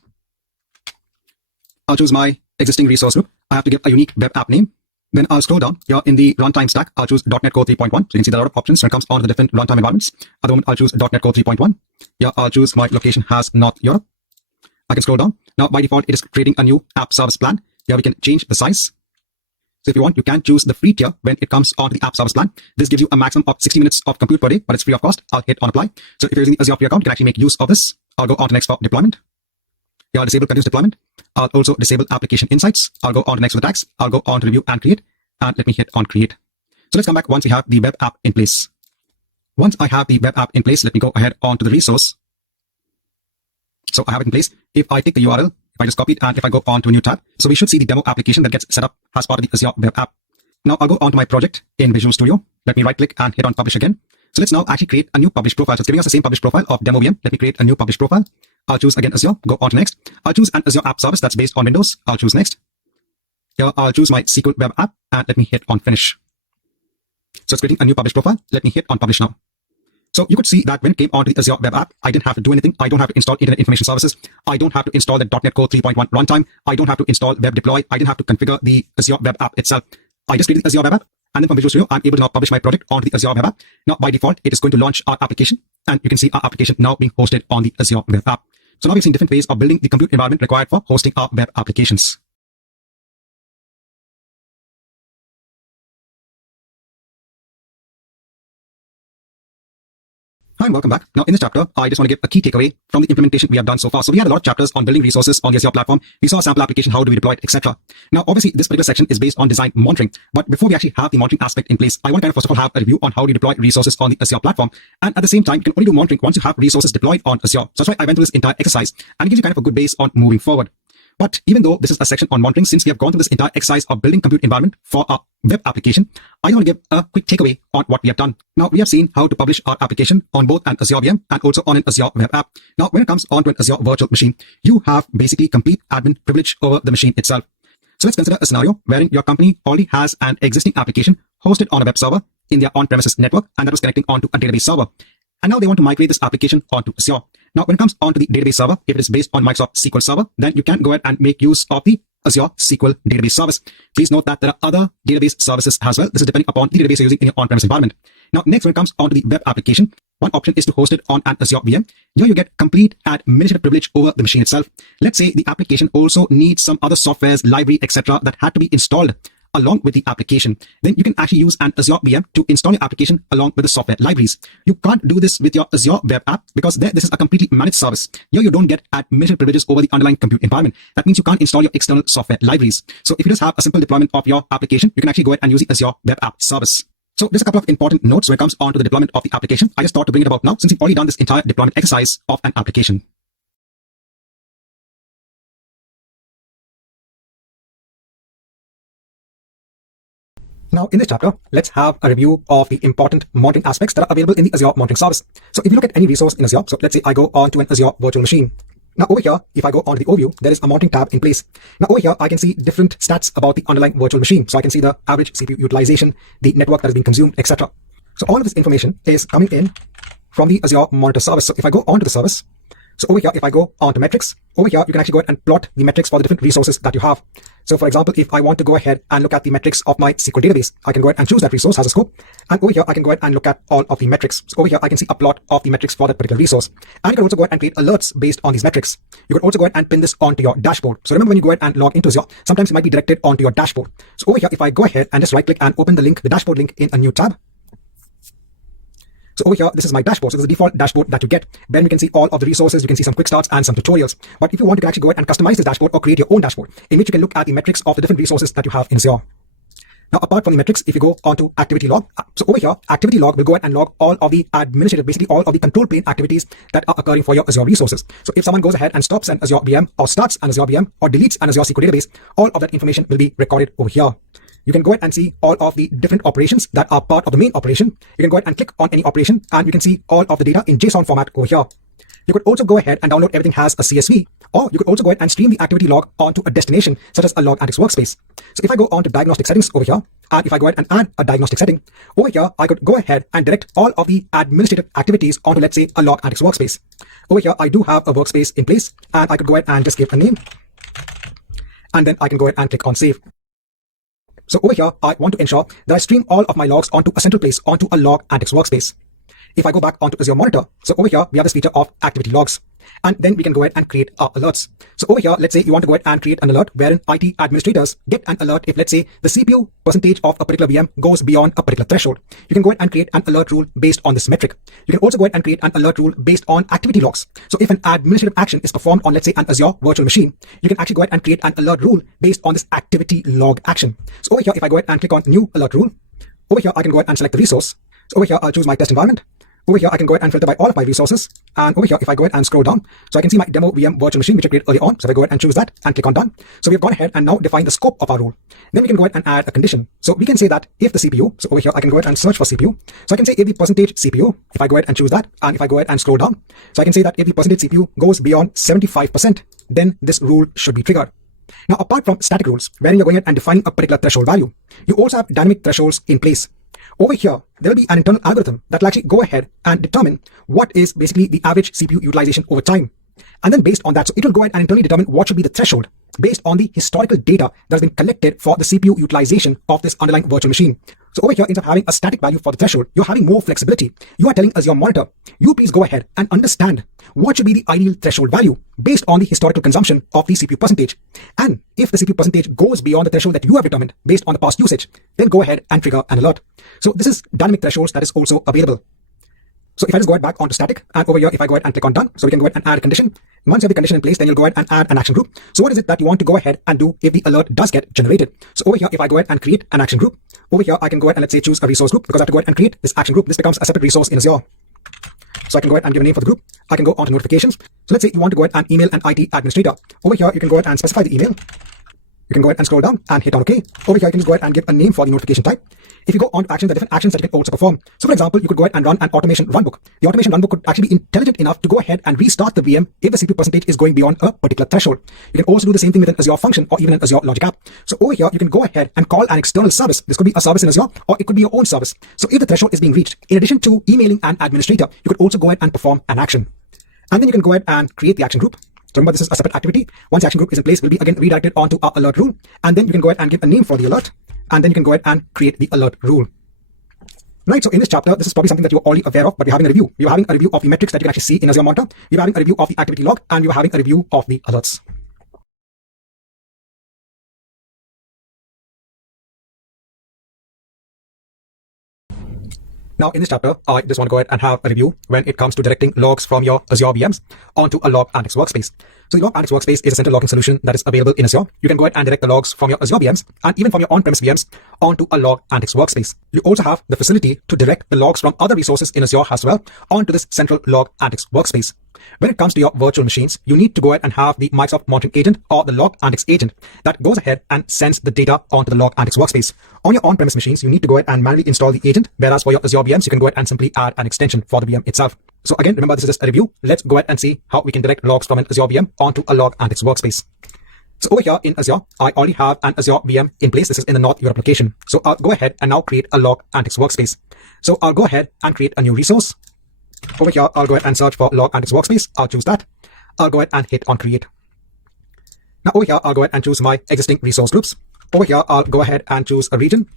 I'll choose my existing resource group. I have to give a unique web app name. Then I'll scroll down here in the runtime stack. I'll choose .NET Core 3.1. So you can see there are a lot of options when it comes on to the different runtime environments. At the moment, I'll choose .NET Core 3.1. Here I'll choose my location as North Europe. I can scroll down. Now by default, it is creating a new app service plan. Here we can change the size. So if you want, you can choose the free tier when it comes on to the app service plan. This gives you a maximum of 60 minutes of compute per day, but it's free of cost. I'll hit on Apply. So if you're using the Azure free account, you can actually make use of this. I'll go on to Next for deployment. Here I'll disable continuous deployment. I'll also disable application insights. I'll go on to Next with the tags. I'll go on to Review and Create. And let me hit on Create. So let's come back once we have the web app in place. Once I have the web app in place, let me go ahead onto the resource. So I have it in place. If I take the URL, if I just copy it, and if I go on to a new tab, so we should see the demo application that gets set up as part of the Azure web app. Now I'll go on to my project in Visual Studio. Let me right click and hit on Publish again. So let's now actually create a new publish profile. So it's giving us the same publish profile of Demo VM. Let me create a new publish profile. I'll choose again Azure, go on to Next. I'll choose an Azure app service that's based on Windows. I'll choose Next. Here I'll choose my SQL web app and let me hit on Finish. So it's creating a new publish profile. Let me hit on Publish now. So you could see that when it came onto the Azure web app, I didn't have to do anything. I don't have to install Internet Information Services. I don't have to install the .NET Core 3.1 runtime. I don't have to install Web Deploy. I didn't have to configure the Azure web app itself. I just created the Azure web app, and then from Visual Studio, I'm able to now publish my project onto the Azure web app. Now by default, it is going to launch our application, and you can see our application now being hosted on the Azure web app. So now we've seen different ways of building the compute environment required for hosting our web applications. Hi and welcome back. Now in this chapter, I just want to give a key takeaway from the implementation we have done so far. So we had a lot of chapters on building resources on the Azure platform. We saw a sample application, how do we deploy it, etc. Now obviously this particular section is based on design monitoring. But before we actually have the monitoring aspect in place, I want to first of all have a review on how do you deploy resources on the Azure platform. And at the same time, you can only do monitoring once you have resources deployed on Azure. So that's why I went through this entire exercise, and it gives you kind of a good base on moving forward. But even though this is a section on monitoring, since we have gone through this entire exercise of building compute environment for our web application, I want to give a quick takeaway on what we have done. Now, we have seen how to publish our application on both an Azure VM and also on an Azure web app. Now, when it comes onto an Azure virtual machine, you have basically complete admin privilege over the machine itself. So let's consider a scenario wherein your company already has an existing application hosted on a web server in their on-premises network, and that was connecting onto a database server. And now they want to migrate this application onto Azure. Now, when it comes onto the database server, if it is based on Microsoft SQL Server, then you can go ahead and make use of the Azure SQL database service. Please note that there are other database services as well. This is depending upon the database you're using in your on-premise environment. Now, next, when it comes onto the web application, one option is to host it on an Azure VM. Here you get complete administrative privilege over the machine itself. Let's say the application also needs some other softwares, library, etc. that had to be installed along with the application. Then you can actually use an Azure VM to install your application along with the software libraries. You can't do this with your Azure web app because this is a completely managed service. Here you don't get administrative privileges over the underlying compute environment. That means you can't install your external software libraries. So if you just have a simple deployment of your application, you can actually go ahead and use the Azure web app service. So there's a couple of important notes when it comes on to the deployment of the application. I just thought to bring it about now since we've already done this entire deployment exercise of an application. Now, in this chapter, let's have a review of the important monitoring aspects that are available in the Azure monitoring service. So if you look at any resource in Azure, so let's say I go on to an Azure virtual machine. Now over here, if I go on to the overview, there is a monitoring tab in place. Now over here, I can see different stats about the underlying virtual machine. So I can see the average CPU utilization, the network that is being consumed, etc. So all of this information is coming in from the Azure monitor service. So if I go on to the service, so over here, if I go on to metrics, over here, you can actually go ahead and plot the metrics for the different resources that you have. So for example, if I want to go ahead and look at the metrics of my SQL database, I can go ahead and choose that resource as a scope. And over here, I can go ahead and look at all of the metrics. So over here, I can see a plot of the metrics for that particular resource. And you can also go ahead and create alerts based on these metrics. You can also go ahead and pin this onto your dashboard. So remember when you go ahead and log into Azure, sometimes it might be directed onto your dashboard. So over here, if I go ahead and just right click and open the link, the dashboard link in a new tab. So over here, this is my dashboard. So this is the default dashboard that you get. Then you can see all of the resources. You can see some quick starts and some tutorials. But if you want, you can actually go ahead and customize this dashboard or create your own dashboard in which you can look at the metrics of the different resources that you have in Azure. Now, apart from the metrics, if you go onto activity log, so over here, activity log will go ahead and log all of the administrative, basically all of the control plane activities that are occurring for your Azure resources. So if someone goes ahead and stops an Azure VM or starts an Azure VM or deletes an Azure SQL database, all of that information will be recorded over here. You can go ahead and see all of the different operations that are part of the main operation. You can go ahead and click on any operation and you can see all of the data in JSON format over here. You could also go ahead and download everything as a CSV, or you could also go ahead and stream the activity log onto a destination such as a Loganalytics workspace. So if I go on to diagnostic settings over here, and if I go ahead and add a diagnostic setting, over here, I could go ahead and direct all of the administrative activities onto, let's say, a Loganalytics workspace. Over here, I do have a workspace in place, and I could go ahead and just give a name, and then I can go ahead and click on save. So over here, I want to ensure that I stream all of my logs onto a central place, onto a Loganalytics workspace. If I go back onto Azure Monitor, so over here, we have this feature of activity logs. And then we can go ahead and create our alerts. So over here, let's say you want to go ahead and create an alert wherein IT administrators get an alert if, let's say, the CPU percentage of a particular VM goes beyond a particular threshold. You can go ahead and create an alert rule based on this metric. You can also go ahead and create an alert rule based on activity logs. So if an administrative action is performed on, let's say, an Azure virtual machine, you can actually go ahead and create an alert rule based on this activity log action. So over here, if I go ahead and click on new alert rule, over here, I can go ahead and select the resource. So over here, I'll choose my test environment. Over here, I can go ahead and filter by all of my resources. And over here, if I go ahead and scroll down, so I can see my demo VM virtual machine, which I created earlier on. So if I go ahead and choose that and click on done. So we've gone ahead and now define the scope of our rule. Then we can go ahead and add a condition. So we can say that if the CPU, so over here, I can go ahead and search for CPU. So I can say if the percentage CPU, if I go ahead and choose that, and if I go ahead and scroll down, so I can say that if the percentage CPU goes beyond 75%, then this rule should be triggered. Now, apart from static rules, wherein you're going ahead and defining a particular threshold value, you also have dynamic thresholds in place. Over here, there will be an internal algorithm that will actually go ahead and determine what is basically the average CPU utilization over time. And then based on that, so it will go ahead and internally determine what should be the threshold based on the historical data that has been collected for the CPU utilization of this underlying virtual machine. So over here, instead of having a static value for the threshold, you're having more flexibility. You are telling Azure Monitor, you please go ahead and understand what should be the ideal threshold value based on the historical consumption of the CPU percentage. And if the CPU percentage goes beyond the threshold that you have determined based on the past usage, then go ahead and trigger an alert. So this is dynamic thresholds that is also available. So if I just go ahead back onto static, and over here, if I go ahead and click on done, so we can go ahead and add a condition. Once you have the condition in place, then you'll go ahead and add an action group. So what is it that you want to go ahead and do if the alert does get generated? So over here, if I go ahead and create an action group, over here, I can go ahead and let's say choose a resource group because I have to go ahead and create this action group. This becomes a separate resource in Azure. So I can go ahead and give a name for the group. I can go on to notifications. So let's say you want to go ahead and email an IT administrator. Over here, you can go ahead and specify the email. You can go ahead and scroll down and hit on OK. Over here, you can just go ahead and give a name for the notification type. If you go on to actions, there are different actions that you can also perform. So for example, you could go ahead and run an automation runbook. The automation runbook could actually be intelligent enough to go ahead and restart the VM if the CPU percentage is going beyond a particular threshold. You can also do the same thing with an Azure function or even an Azure Logic app. So over here, you can go ahead and call an external service. This could be a service in Azure or it could be your own service. So if the threshold is being reached, in addition to emailing an administrator, you could also go ahead and perform an action. And then you can go ahead and create the action group. So remember, this is a separate activity. Once the action group is in place, we'll be again redirected onto our alert rule. And then you can go ahead and give a name for the alert. And then you can go ahead and create the alert rule. Right, so in this chapter, this is probably something that you're already aware of, but we're having a review. We're having a review of the metrics that you can actually see in Azure Monitor. We're having a review of the activity log, and we're having a review of the alerts. Now, in this chapter, I just want to go ahead and have a review when it comes to directing logs from your Azure VMs onto a log analytics workspace. So the log analytics workspace is a central logging solution that is available in Azure. You can go ahead and direct the logs from your Azure VMs and even from your on-premise VMs onto a log analytics workspace. You also have the facility to direct the logs from other resources in Azure as well onto this central log analytics workspace. When it comes to your virtual machines, you need to go ahead and have the Microsoft Monitoring Agent or the Log Analytics Agent that goes ahead and sends the data onto the Log Analytics workspace. On your on-premise machines, you need to go ahead and manually install the agent, whereas for your Azure VMs, you can go ahead and simply add an extension for the VM itself. So again, remember, this is just a review. Let's go ahead and see how we can direct logs from an Azure VM onto a Log Analytics workspace. So over here in Azure, I already have an Azure VM in place. This is in the North Europe location. So I'll go ahead and now create a Log Analytics workspace. So I'll go ahead and create a new resource. Over here, I'll go ahead and search for Log Analytics workspace. I'll choose that. I'll go ahead and hit on create. Now over here, I'll go ahead and choose my existing resource groups. Over here, I'll go ahead and choose a region.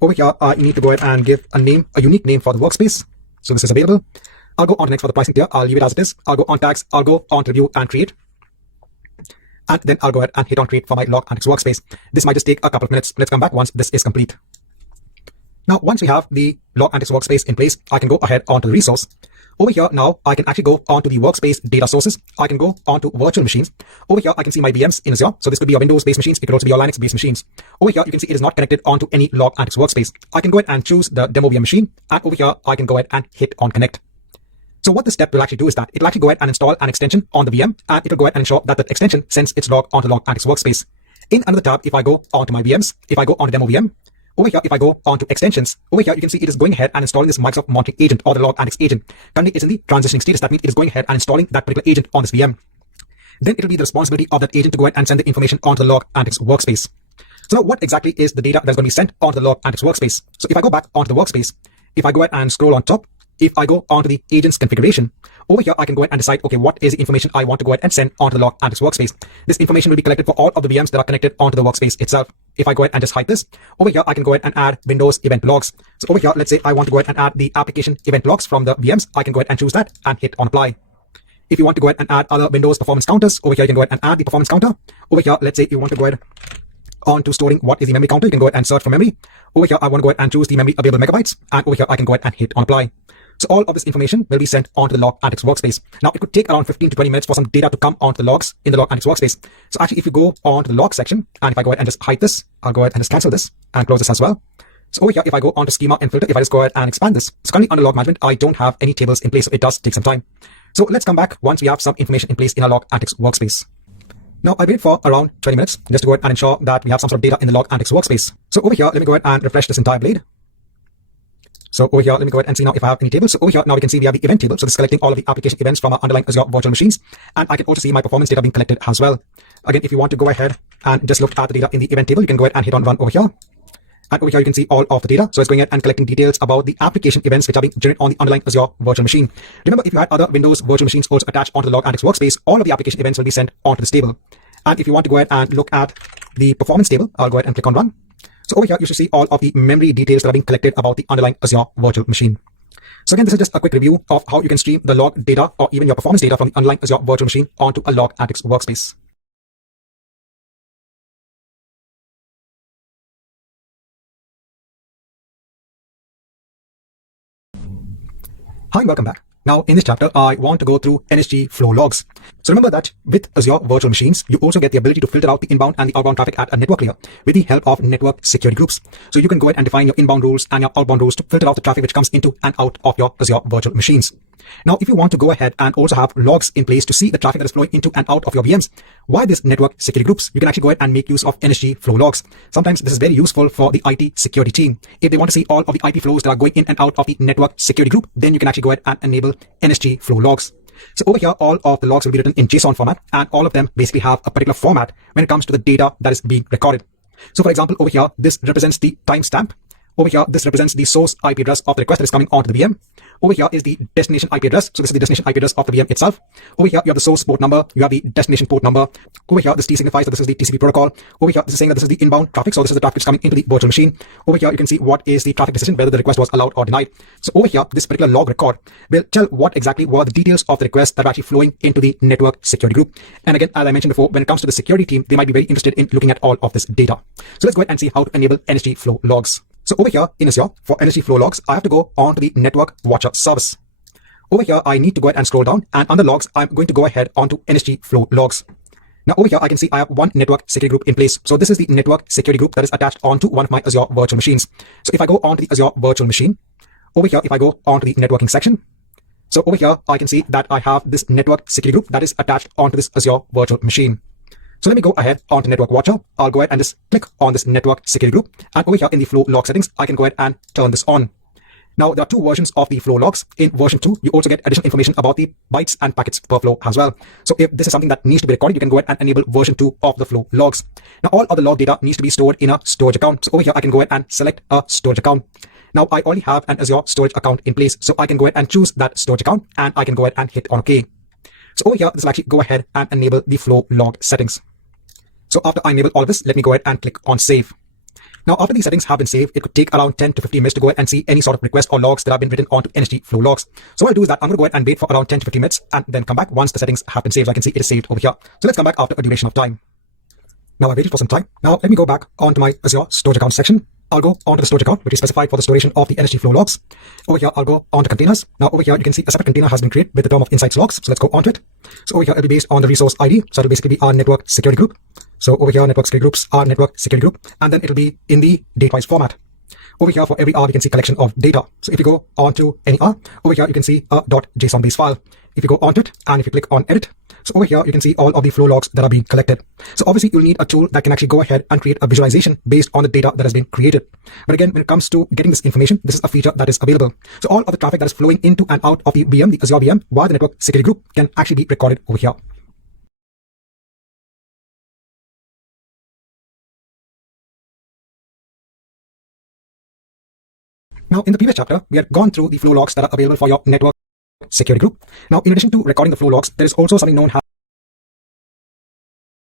Over here, I need to go ahead and give a unique name for the workspace. So this is available. I'll go on to next for the pricing tier. I'll leave it as it is. I'll go on tags. I'll go on to review and create. And then I'll go ahead and hit on create for my Log Analytics workspace. This might just take a couple of minutes. Let's come back once this is complete. Now, once we have the Log Analytics workspace in place, I can go ahead onto the resource. Over here, now I can actually go onto the workspace data sources. I can go onto virtual machines. Over here, I can see my VMs in Azure. So this could be your Windows-based machines. It could also be your Linux-based machines. Over here, you can see it is not connected onto any Log Analytics workspace. I can go ahead and choose the demo VM machine. And over here, I can go ahead and hit on connect. So what this step will actually do is that it will actually go ahead and install an extension on the VM, and it will go ahead and ensure that that extension sends its log onto Log Analytics workspace. In another tab, if I go onto my VMs, if I go onto demo VM, over here, if I go onto extensions, over here, you can see it is going ahead and installing this Microsoft Monitoring Agent or the Log Analytics Agent. Currently, it's in the transitioning status. That means it is going ahead and installing that particular agent on this VM. Then it will be the responsibility of that agent to go ahead and send the information onto the Log Analytics workspace. So now what exactly is the data that's going to be sent onto the Log Analytics workspace? So if I go back onto the workspace, if I go ahead and scroll on top, if I go onto the agent's configuration, over here, I can go ahead and decide, okay, what is the information I want to go ahead and send onto the Log Analytics workspace. This information will be collected for all of the VMs that are connected onto the workspace itself. If I go ahead and just hide this, over here, I can go ahead and add Windows event logs. So over here, let's say I want to go ahead and add the application event logs from the VMs. I can go ahead and choose that and hit on apply. If you want to go ahead and add other Windows performance counters, over here, you can go ahead and add the performance counter. Over here, let's say you want to go ahead on to storing what is the memory counter. You can go ahead and search for memory. Over here, I want to go ahead and choose the memory available megabytes. And over here, I can go ahead and hit on apply. So all of this information will be sent onto the Log Analytics workspace. Now, it could take around 15 to 20 minutes for some data to come onto the logs in the Log Analytics workspace. So actually, if you go onto the log section, and if I go ahead and just hide this, I'll go ahead and just cancel this and close this as well. So over here, if I go onto schema and filter, if I just go ahead and expand this, so currently under log management, I don't have any tables in place, so it does take some time. So let's come back once we have some information in place in our Log Analytics workspace. Now, I waited for around 20 minutes just to go ahead and ensure that we have some sort of data in the Log Analytics workspace. So over here, let me go ahead and refresh this entire blade. So over here, let me go ahead and see now if I have any tables. So over here, now we can see we have the event table. So this is collecting all of the application events from our underlying Azure virtual machines. And I can also see my performance data being collected as well. Again, if you want to go ahead and just look at the data in the event table, you can go ahead and hit on run over here. And over here, you can see all of the data. So it's going ahead and collecting details about the application events which are being generated on the underlying Azure virtual machine. Remember, if you had other Windows virtual machines also attached onto the Log Analytics workspace, all of the application events will be sent onto this table. And if you want to go ahead and look at the performance table, I'll go ahead and click on run. So over here, you should see all of the memory details that are being collected about the underlying Azure virtual machine. So again, this is just a quick review of how you can stream the log data or even your performance data from the underlying Azure virtual machine onto a Log Analytics workspace. Hi, welcome back. Now, in this chapter, I want to go through NSG flow logs. So remember that with Azure virtual machines, you also get the ability to filter out the inbound and the outbound traffic at a network layer with the help of network security groups. So you can go ahead and define your inbound rules and your outbound rules to filter out the traffic which comes into and out of your Azure virtual machines. Now, if you want to go ahead and also have logs in place to see the traffic that is flowing into and out of your VMs, via this network security groups, you can actually go ahead and make use of NSG flow logs. Sometimes this is very useful for the IT security team. If they want to see all of the IP flows that are going in and out of the network security group, then you can actually go ahead and enable NSG flow logs. So over here, all of the logs will be written in JSON format, and all of them basically have a particular format when it comes to the data that is being recorded. So for example, over here, this represents the timestamp Over here, this represents the source IP address of the request that is coming onto the VM. Over here is the destination IP address. So this is the destination IP address of the VM itself. Over here, you have the source port number. You have the destination port number. Over here, this T signifies that this is the TCP protocol. Over here, this is saying that this is the inbound traffic. So this is the traffic which is coming into the virtual machine. Over here, you can see what is the traffic decision, whether the request was allowed or denied. So over here, this particular log record will tell what exactly were the details of the request that are actually flowing into the network security group. And again, as I mentioned before, when it comes to the security team, they might be very interested in looking at all of this data. So let's go ahead and see how to enable NSG flow logs. So over here in Azure, for NSG flow logs, I have to go on to the network watcher service. Over here, I need to go ahead and scroll down, and under logs, I'm going to go ahead onto NSG flow logs. Now over here, I can see I have one network security group in place. So this is the network security group that is attached onto one of my Azure virtual machines. So if I go onto the Azure virtual machine, over here, if I go onto the networking section, so over here, I can see that I have this network security group that is attached onto this Azure virtual machine. So let me go ahead onto Network Watcher. I'll go ahead and just click on this network security group. And over here in the flow log settings, I can go ahead and turn this on. Now, there are two versions of the flow logs. In version 2, you also get additional information about the bytes and packets per flow as well. So if this is something that needs to be recorded, you can go ahead and enable version 2 of the flow logs. Now, all of the log data needs to be stored in a storage account. So over here, I can go ahead and select a storage account. Now, I already have an Azure storage account in place. So I can go ahead and choose that storage account, and I can go ahead and hit on OK. So over here, this will actually go ahead and enable the flow log settings. So after I enable all of this, let me go ahead and click on save. Now, after these settings have been saved, it could take around 10 to 15 minutes to go ahead and see any sort of request or logs that have been written onto NSG flow logs. So what I'll do is that I'm going to go ahead and wait for around 10 to 15 minutes and then come back once the settings have been saved. So I can see it is saved over here. So let's come back after a duration of time. Now I waited for some time. Now let me go back onto my Azure storage account section. I'll go onto the storage account, which is specified for the storation of the NSG flow logs. Over here, I'll go onto containers. Now over here, you can see a separate container has been created with the term of insights logs. So let's go onto it. So over here, it'll be based on the resource ID. So it'll basically be our network security group. So over here, network security groups are network security group, and then it'll be in the datewise format. Over here, for every R, you can see collection of data. So if you go onto any R, over here, you can see a .json based file. If you go onto it, and if you click on edit, so over here, you can see all of the flow logs that are being collected. So obviously, you'll need a tool that can actually go ahead and create a visualization based on the data that has been created. But again, when it comes to getting this information, this is a feature that is available. So all of the traffic that is flowing into and out of the VM, the Azure VM, via the network security group can actually be recorded over here. Now, in the previous chapter, we had gone through the flow logs that are available for your network security group. Now, in addition to recording the flow logs, there is also something known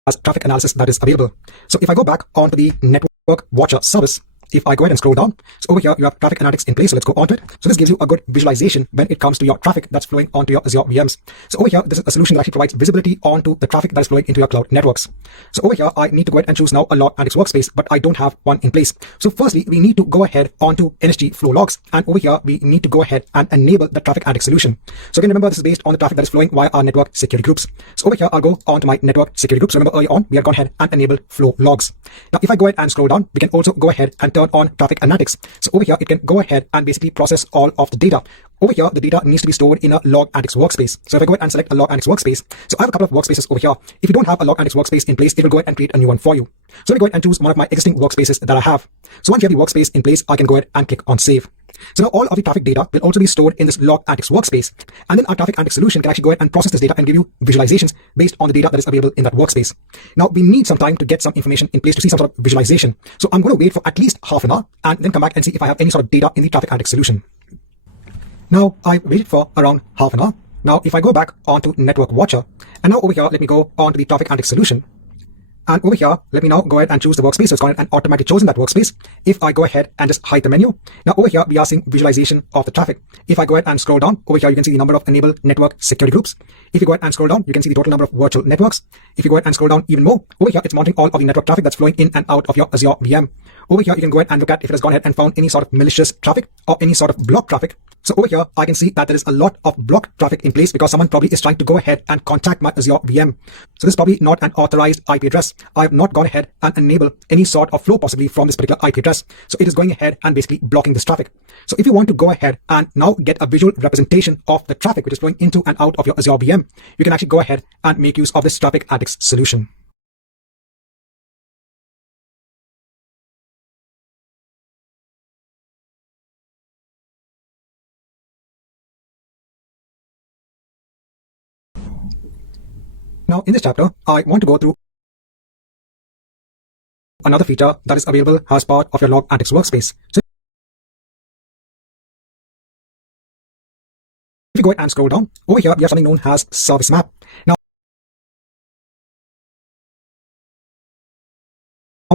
as traffic analysis that is available. So if I go back onto the network watcher service, if I go ahead and scroll down, so over here you have traffic analytics in place. So let's go onto it. So this gives you a good visualization when it comes to your traffic that's flowing onto your Azure VMs. So over here, this is a solution that actually provides visibility onto the traffic that is flowing into your cloud networks. So over here, I need to go ahead and choose now a log analytics workspace, but I don't have one in place. So firstly, we need to go ahead onto NSG flow logs, and over here we need to go ahead and enable the traffic analytics solution. So again, remember this is based on the traffic that is flowing via our network security groups. So over here, I'll go onto my network security group. So remember earlier on, we had gone ahead and enabled flow logs. Now, if I go ahead and scroll down, we can also go ahead and turn on traffic analytics. So over here, it can go ahead and basically process all of the data. Over here, the data needs to be stored in a log analytics workspace. So if I go ahead and select a log analytics workspace, so I have a couple of workspaces over here. If you don't have a log analytics workspace in place, it will go ahead and create a new one for you. So let me go ahead and choose one of my existing workspaces that I have. So once you have the workspace in place, I can go ahead and click on save. So now all of the traffic data will also be stored in this log analytics workspace. And then our traffic analytics solution can actually go ahead and process this data and give you visualizations based on the data that is available in that workspace. Now we need some time to get some information in place to see some sort of visualization. So I'm going to wait for at least half an hour and then come back and see if I have any sort of data in the traffic analytics solution. Now I waited for around half an hour. Now if I go back onto Network Watcher, and now over here, let me go onto the traffic analytics solution. And over here, let me now go ahead and choose the workspace. So it's gone ahead and automatically chosen that workspace. If I go ahead and just hide the menu, now over here, we are seeing visualization of the traffic. If I go ahead and scroll down, over here, you can see the number of enabled network security groups. If you go ahead and scroll down, you can see the total number of virtual networks. If you go ahead and scroll down even more, over here, it's monitoring all of the network traffic that's flowing in and out of your Azure VM. Over here, you can go ahead and look at if it has gone ahead and found any sort of malicious traffic or any sort of block traffic. So over here, I can see that there is a lot of blocked traffic in place because someone probably is trying to go ahead and contact my Azure VM. So this is probably not an authorized IP address. I have not gone ahead and enabled any sort of flow possibly from this particular IP address. So it is going ahead and basically blocking this traffic. So if you want to go ahead and now get a visual representation of the traffic which is flowing into and out of your Azure VM, you can actually go ahead and make use of this traffic analytics solution. Now, in this chapter, I want to go through another feature that is available as part of your log analytics workspace. So we go ahead and scroll down, over here we have something known as service map. Now,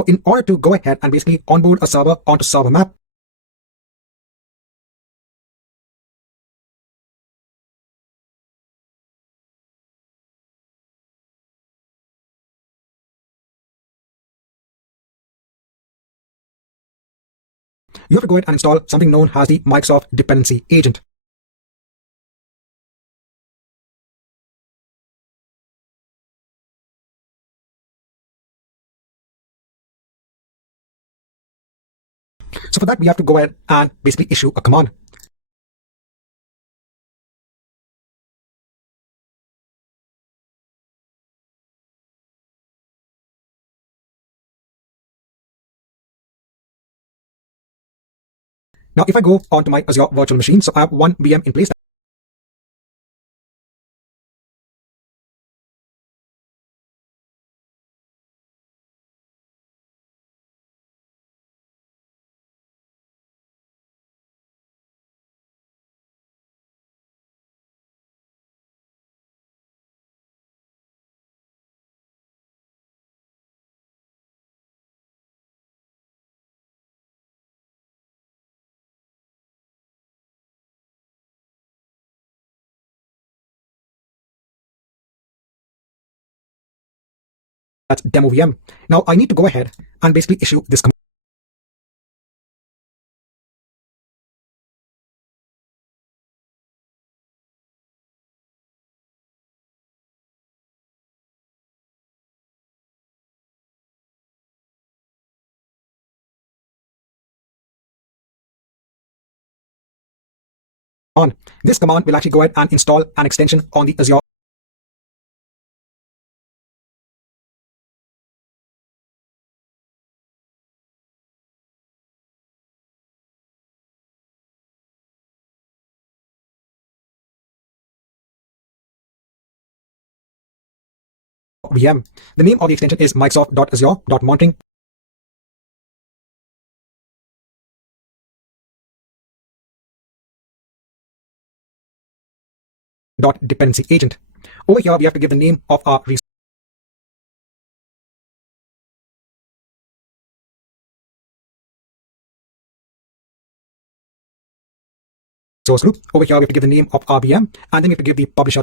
in order to go ahead and basically onboard a server onto server map, you have to go ahead and install something known as the Microsoft Dependency Agent. So for that, we have to go ahead and basically issue a command. Now, if I go onto my Azure virtual machine, so I have one VM in place. That's demo VM. Now I need to go ahead and basically issue this command. On this command will actually go ahead and install an extension on the Azure VM. The name of the extension is Microsoft.Azure.monitoring. Dependency agent. Over here, we have to give the name of our resource group. Over here, we have to give the name of our VM, and then we have to give the publisher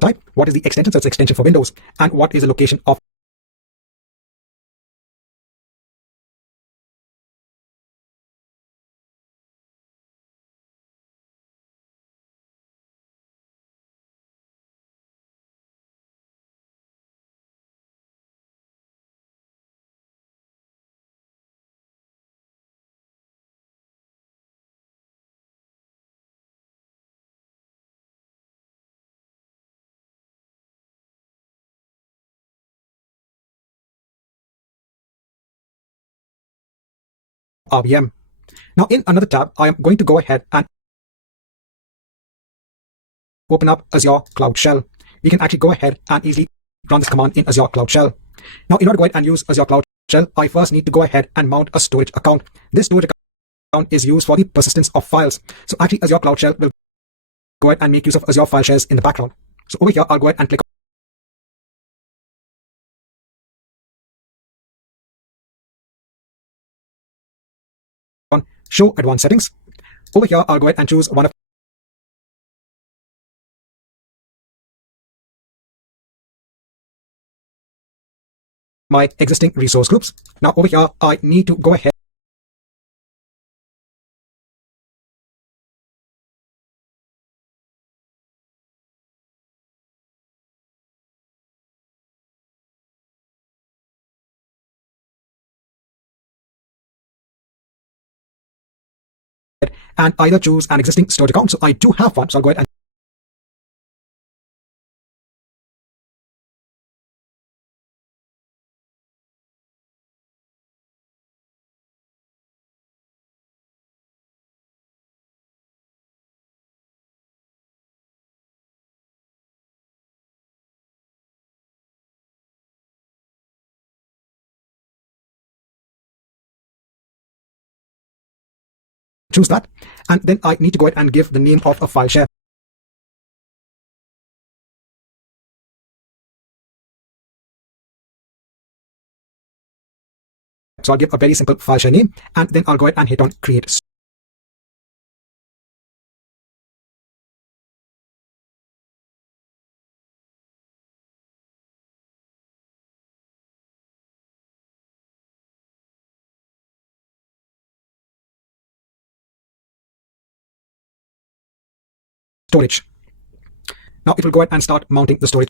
type, what is the extension, so it's extension for Windows, and what is the location of our VM. Now in another tab, I am going to go ahead and open up Azure Cloud Shell. We can actually go ahead and easily run this command in Azure Cloud Shell. Now, in order to go ahead and use Azure Cloud Shell, I first need to go ahead and mount a storage account. This storage account is used for the persistence of files. So actually, Azure Cloud Shell will go ahead and make use of Azure file shares in the background. So over here, I'll go ahead and click on Show Advanced Settings. Over here, I'll go ahead and choose one of my existing resource groups. Now over here, I need to go ahead and either choose an existing storage account. So I do have one, so I'll go ahead and choose that, and then I need to go ahead and give the name of a file share. So I'll give a very simple file share name, and then I'll go ahead and hit on create. Storage. Now it will go ahead and start mounting the storage.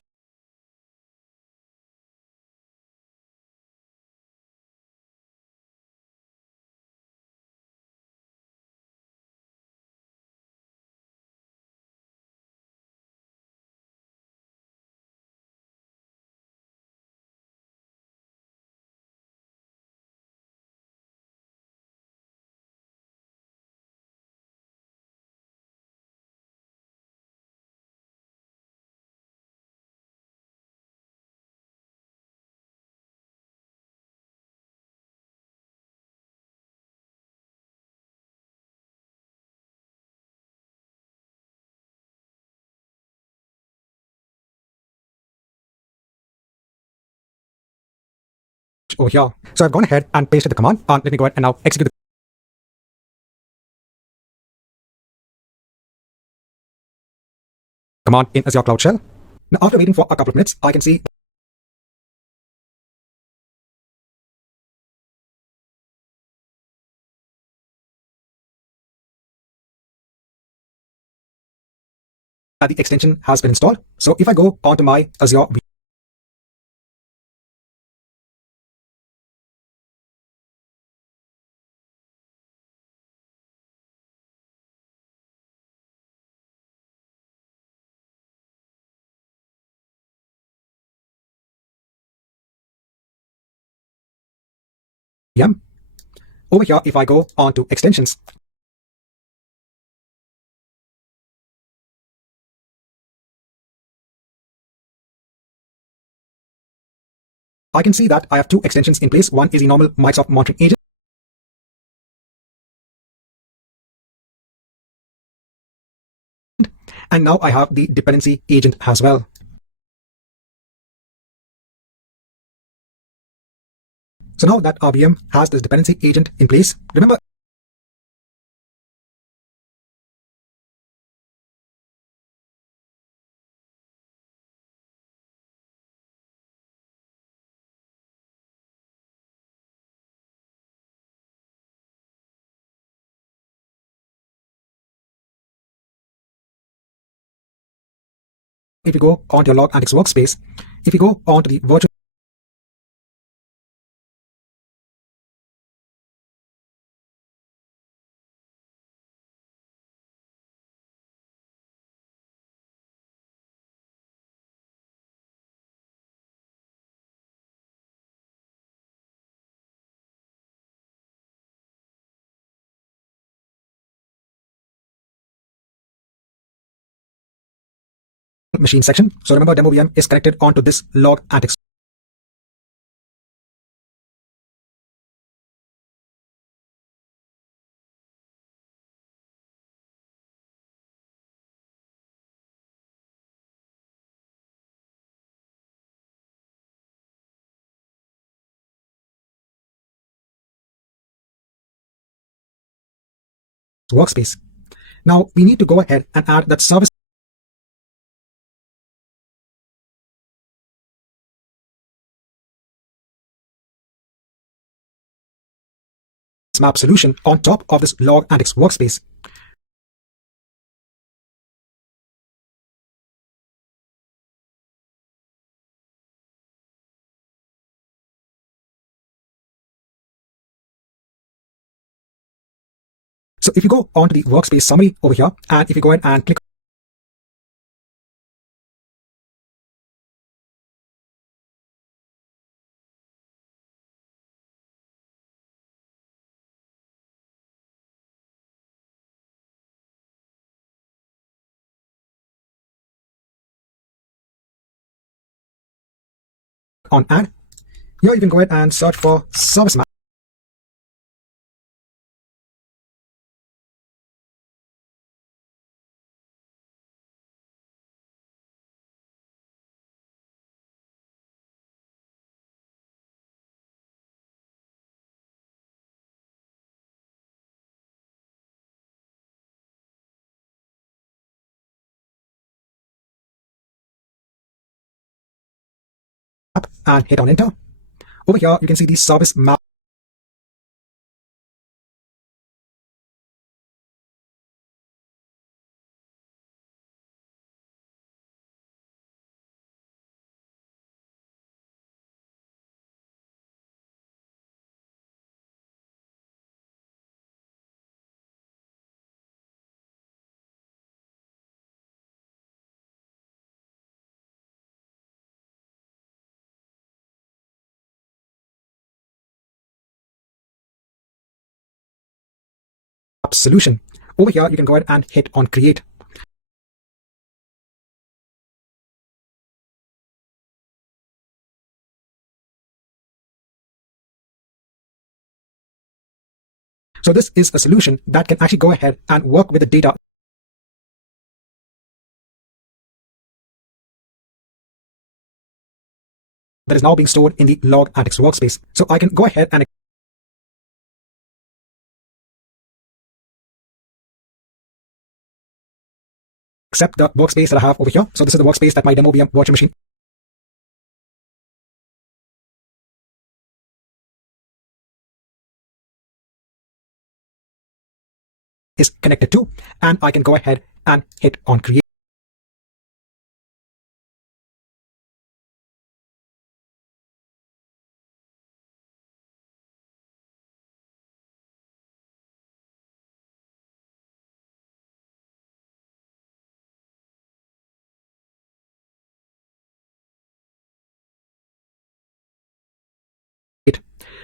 Over here. So I've gone ahead and pasted the command. Let me go ahead and now execute the command in Azure Cloud Shell. Now after waiting for a couple of minutes, I can see that the extension has been installed. So if I go onto my Azure VM, over here, if I go onto extensions, I can see that I have two extensions in place. One is the normal Microsoft Monitoring Agent, and now I have the dependency agent as well. So now that our VM has this dependency agent in place, remember, if you go onto your log antics workspace, if you go onto the virtual machine section. So remember, demo VM is connected onto this log antics workspace. Now we need to go ahead and add that service map solution on top of this log antics workspace. So if you go onto the workspace summary over here, and if you go ahead and click on add, here you can go ahead and search for service map. and hit on enter. Over here, you can see the service map solution. Over here, you can go ahead and hit on create. So this is a solution that can actually go ahead and work with the data that is now being stored in the log antics workspace. So I can go ahead and accept the workspace that I have over here. So this is the workspace that my demo VM virtual machine is connected to, and I can go ahead and hit on create.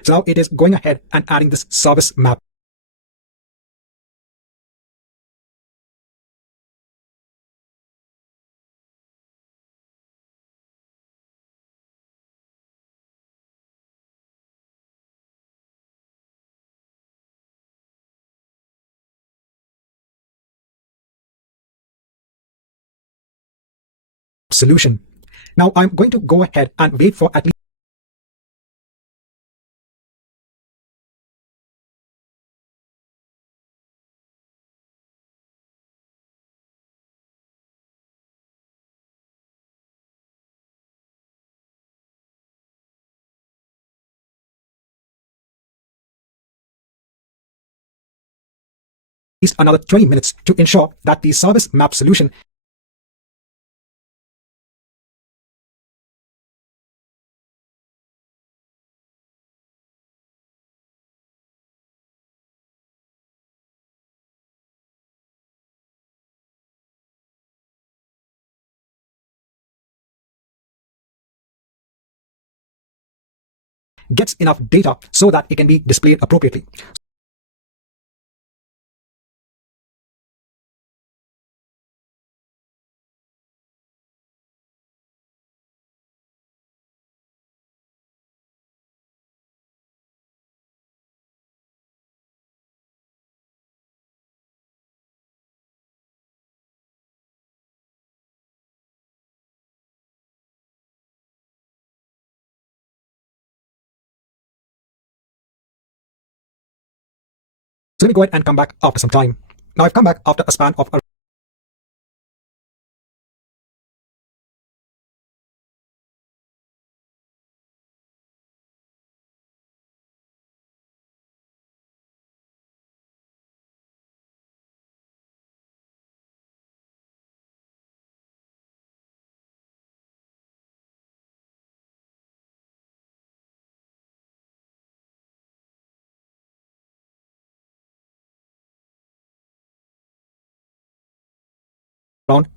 So now it is going ahead and adding this service map. Solution. Now I'm going to go ahead and wait for at least another 20 minutes to ensure that the service map solution gets enough data so that it can be displayed appropriately. So let me go ahead and come back after some time. Now I've come back after a span of around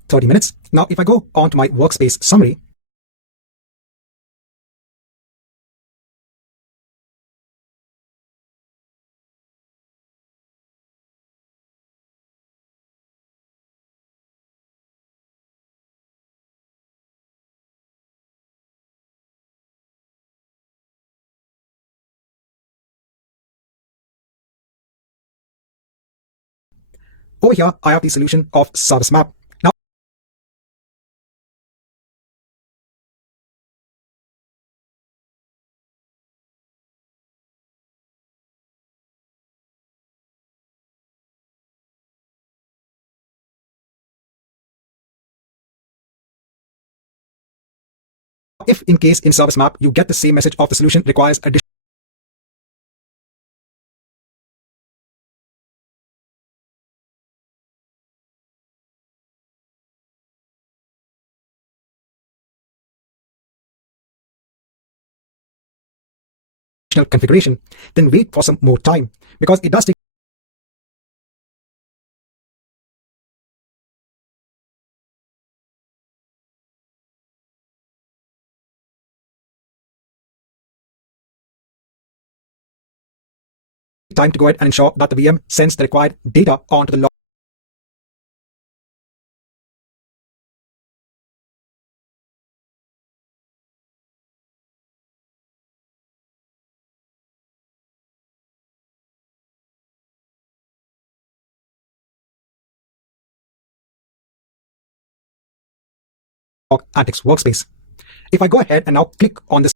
30 minutes. Now if I go on to my workspace summary, over here I have the solution of service map. Now if in case in service map you get the same message of the solution requires additional configuration, then wait for some more time, because it does take time to go ahead and ensure that the VM sends the required data onto the log Antics workspace. If I go ahead and now click on this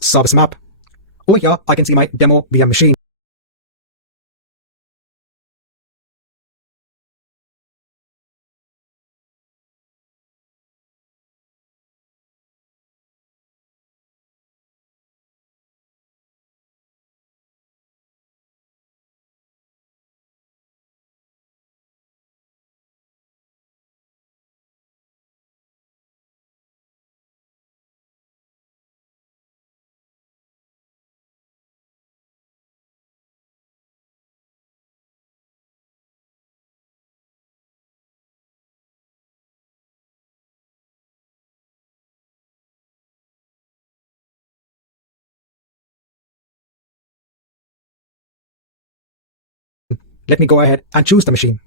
service map, over here I can see my demo VM machine. Let me go ahead and choose the machine.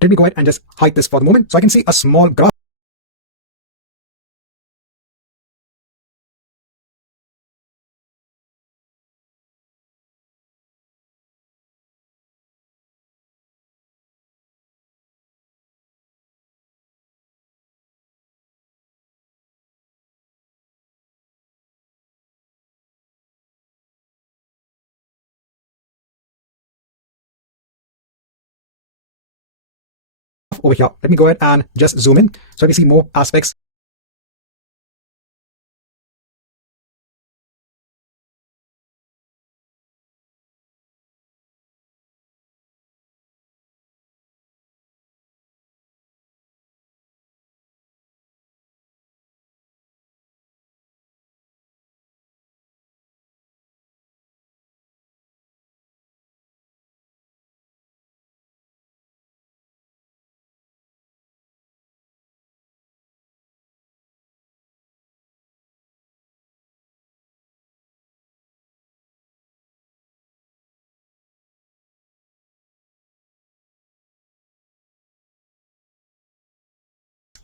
Let me go ahead and just hide this for the moment so I can see a small graph over here. Let me go ahead and just zoom in so I can see more aspects.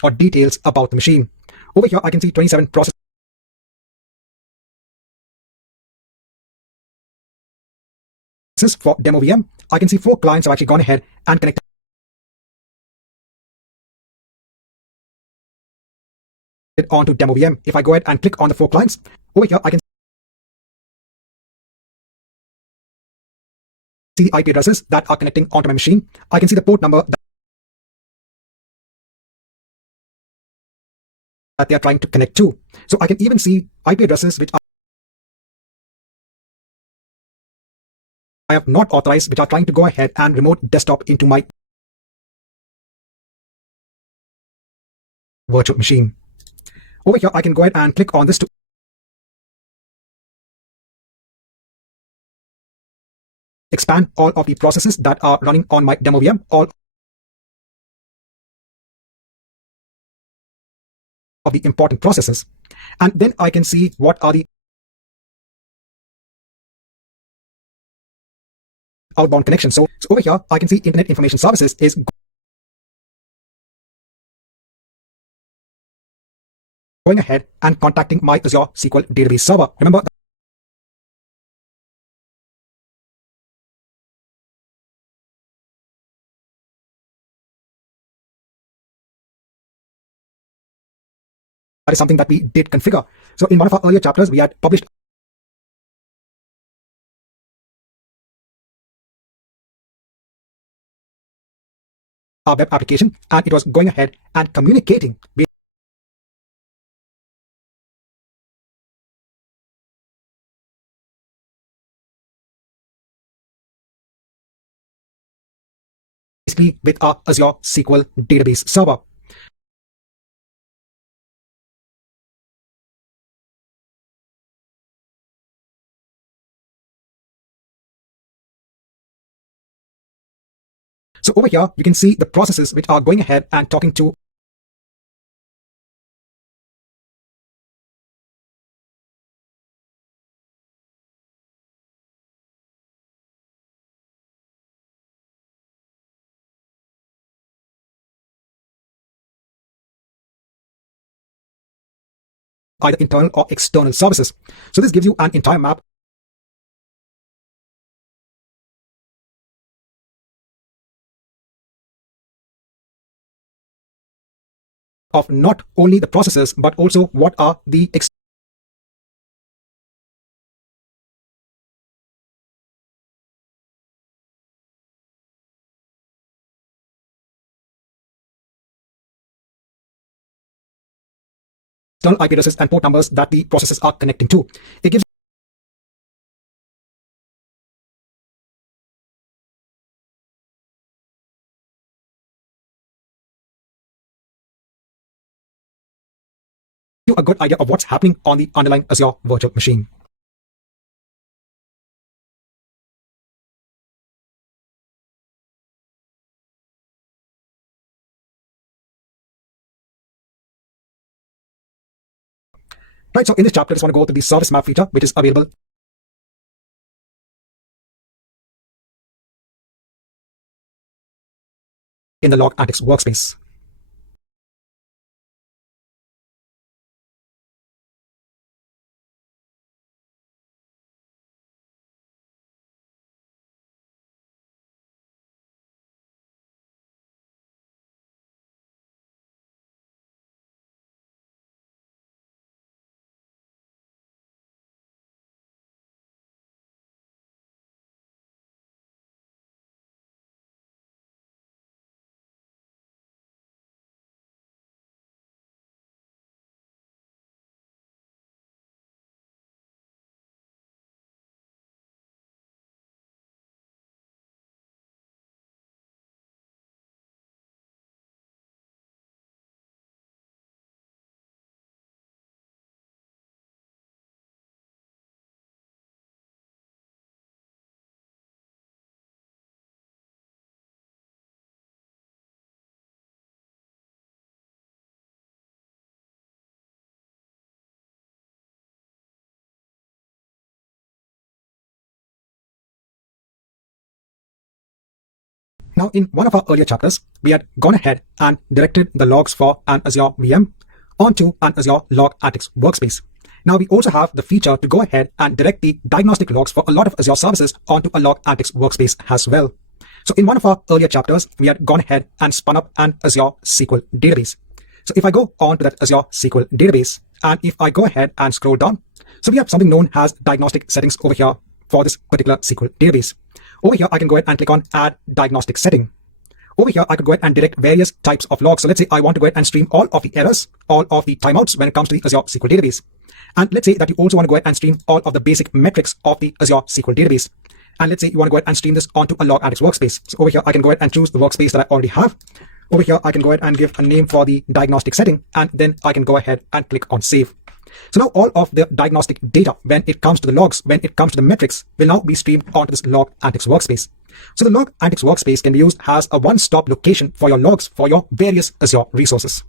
Or details about the machine. Over here I can see 27 processes for demo VM. I can see 4 clients have actually gone ahead and connected onto demo VM. If I go ahead and click on the 4 clients, over here I can see the IP addresses that are connecting onto my machine. I can see the port number that they are trying to connect to. So I can even see IP addresses which I have not authorized, which are trying to go ahead and remote desktop into my virtual machine. Over here, I can go ahead and click on this to expand all of the processes that are running on my demo VM, all of the important processes. And then I can see what are the outbound connections. So over here, I can see Internet Information Services is going ahead and contacting my Azure SQL database server. Remember, that is something that we did configure. So in one of our earlier chapters, we had published our web application, and it was going ahead and communicating basically with our Azure SQL database server. So over here, you can see the processes which are going ahead and talking to either internal or external services. So this gives you an entire map of not only the processes, but also what are the external IP addresses and port numbers that the processes are connecting to. It gives you a good idea of what's happening on the underlying Azure virtual machine. Right, so in this chapter, I just want to go through the service map feature, which is available in the Log Antics workspace. Now, in one of our earlier chapters, we had gone ahead and directed the logs for an Azure VM onto an Azure Log Antics workspace. Now, we also have the feature to go ahead and direct the diagnostic logs for a lot of Azure services onto a Log Antics workspace as well. So in one of our earlier chapters, we had gone ahead and spun up an Azure SQL database. So if I go on to that Azure SQL database, and if I go ahead and scroll down, so we have something known as diagnostic settings over here for this particular SQL database. Over here, I can go ahead and click on Add Diagnostic Setting. Over here, I could go ahead and direct various types of logs. So let's say I want to go ahead and stream all of the errors, all of the timeouts when it comes to the Azure SQL database. And let's say that you also want to go ahead and stream all of the basic metrics of the Azure SQL database. And let's say you want to go ahead and stream this onto a Logantics workspace. So over here, I can go ahead and choose the workspace that I already have. Over here, I can go ahead and give a name for the diagnostic setting, and then I can go ahead and click on save. So now all of the diagnostic data, when it comes to the logs, when it comes to the metrics, will now be streamed onto this Logantics workspace. So the Logantics workspace can be used as a one-stop location for your logs for your various Azure resources.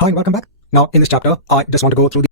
Hi and welcome back. Now in this chapter, I just want to go through the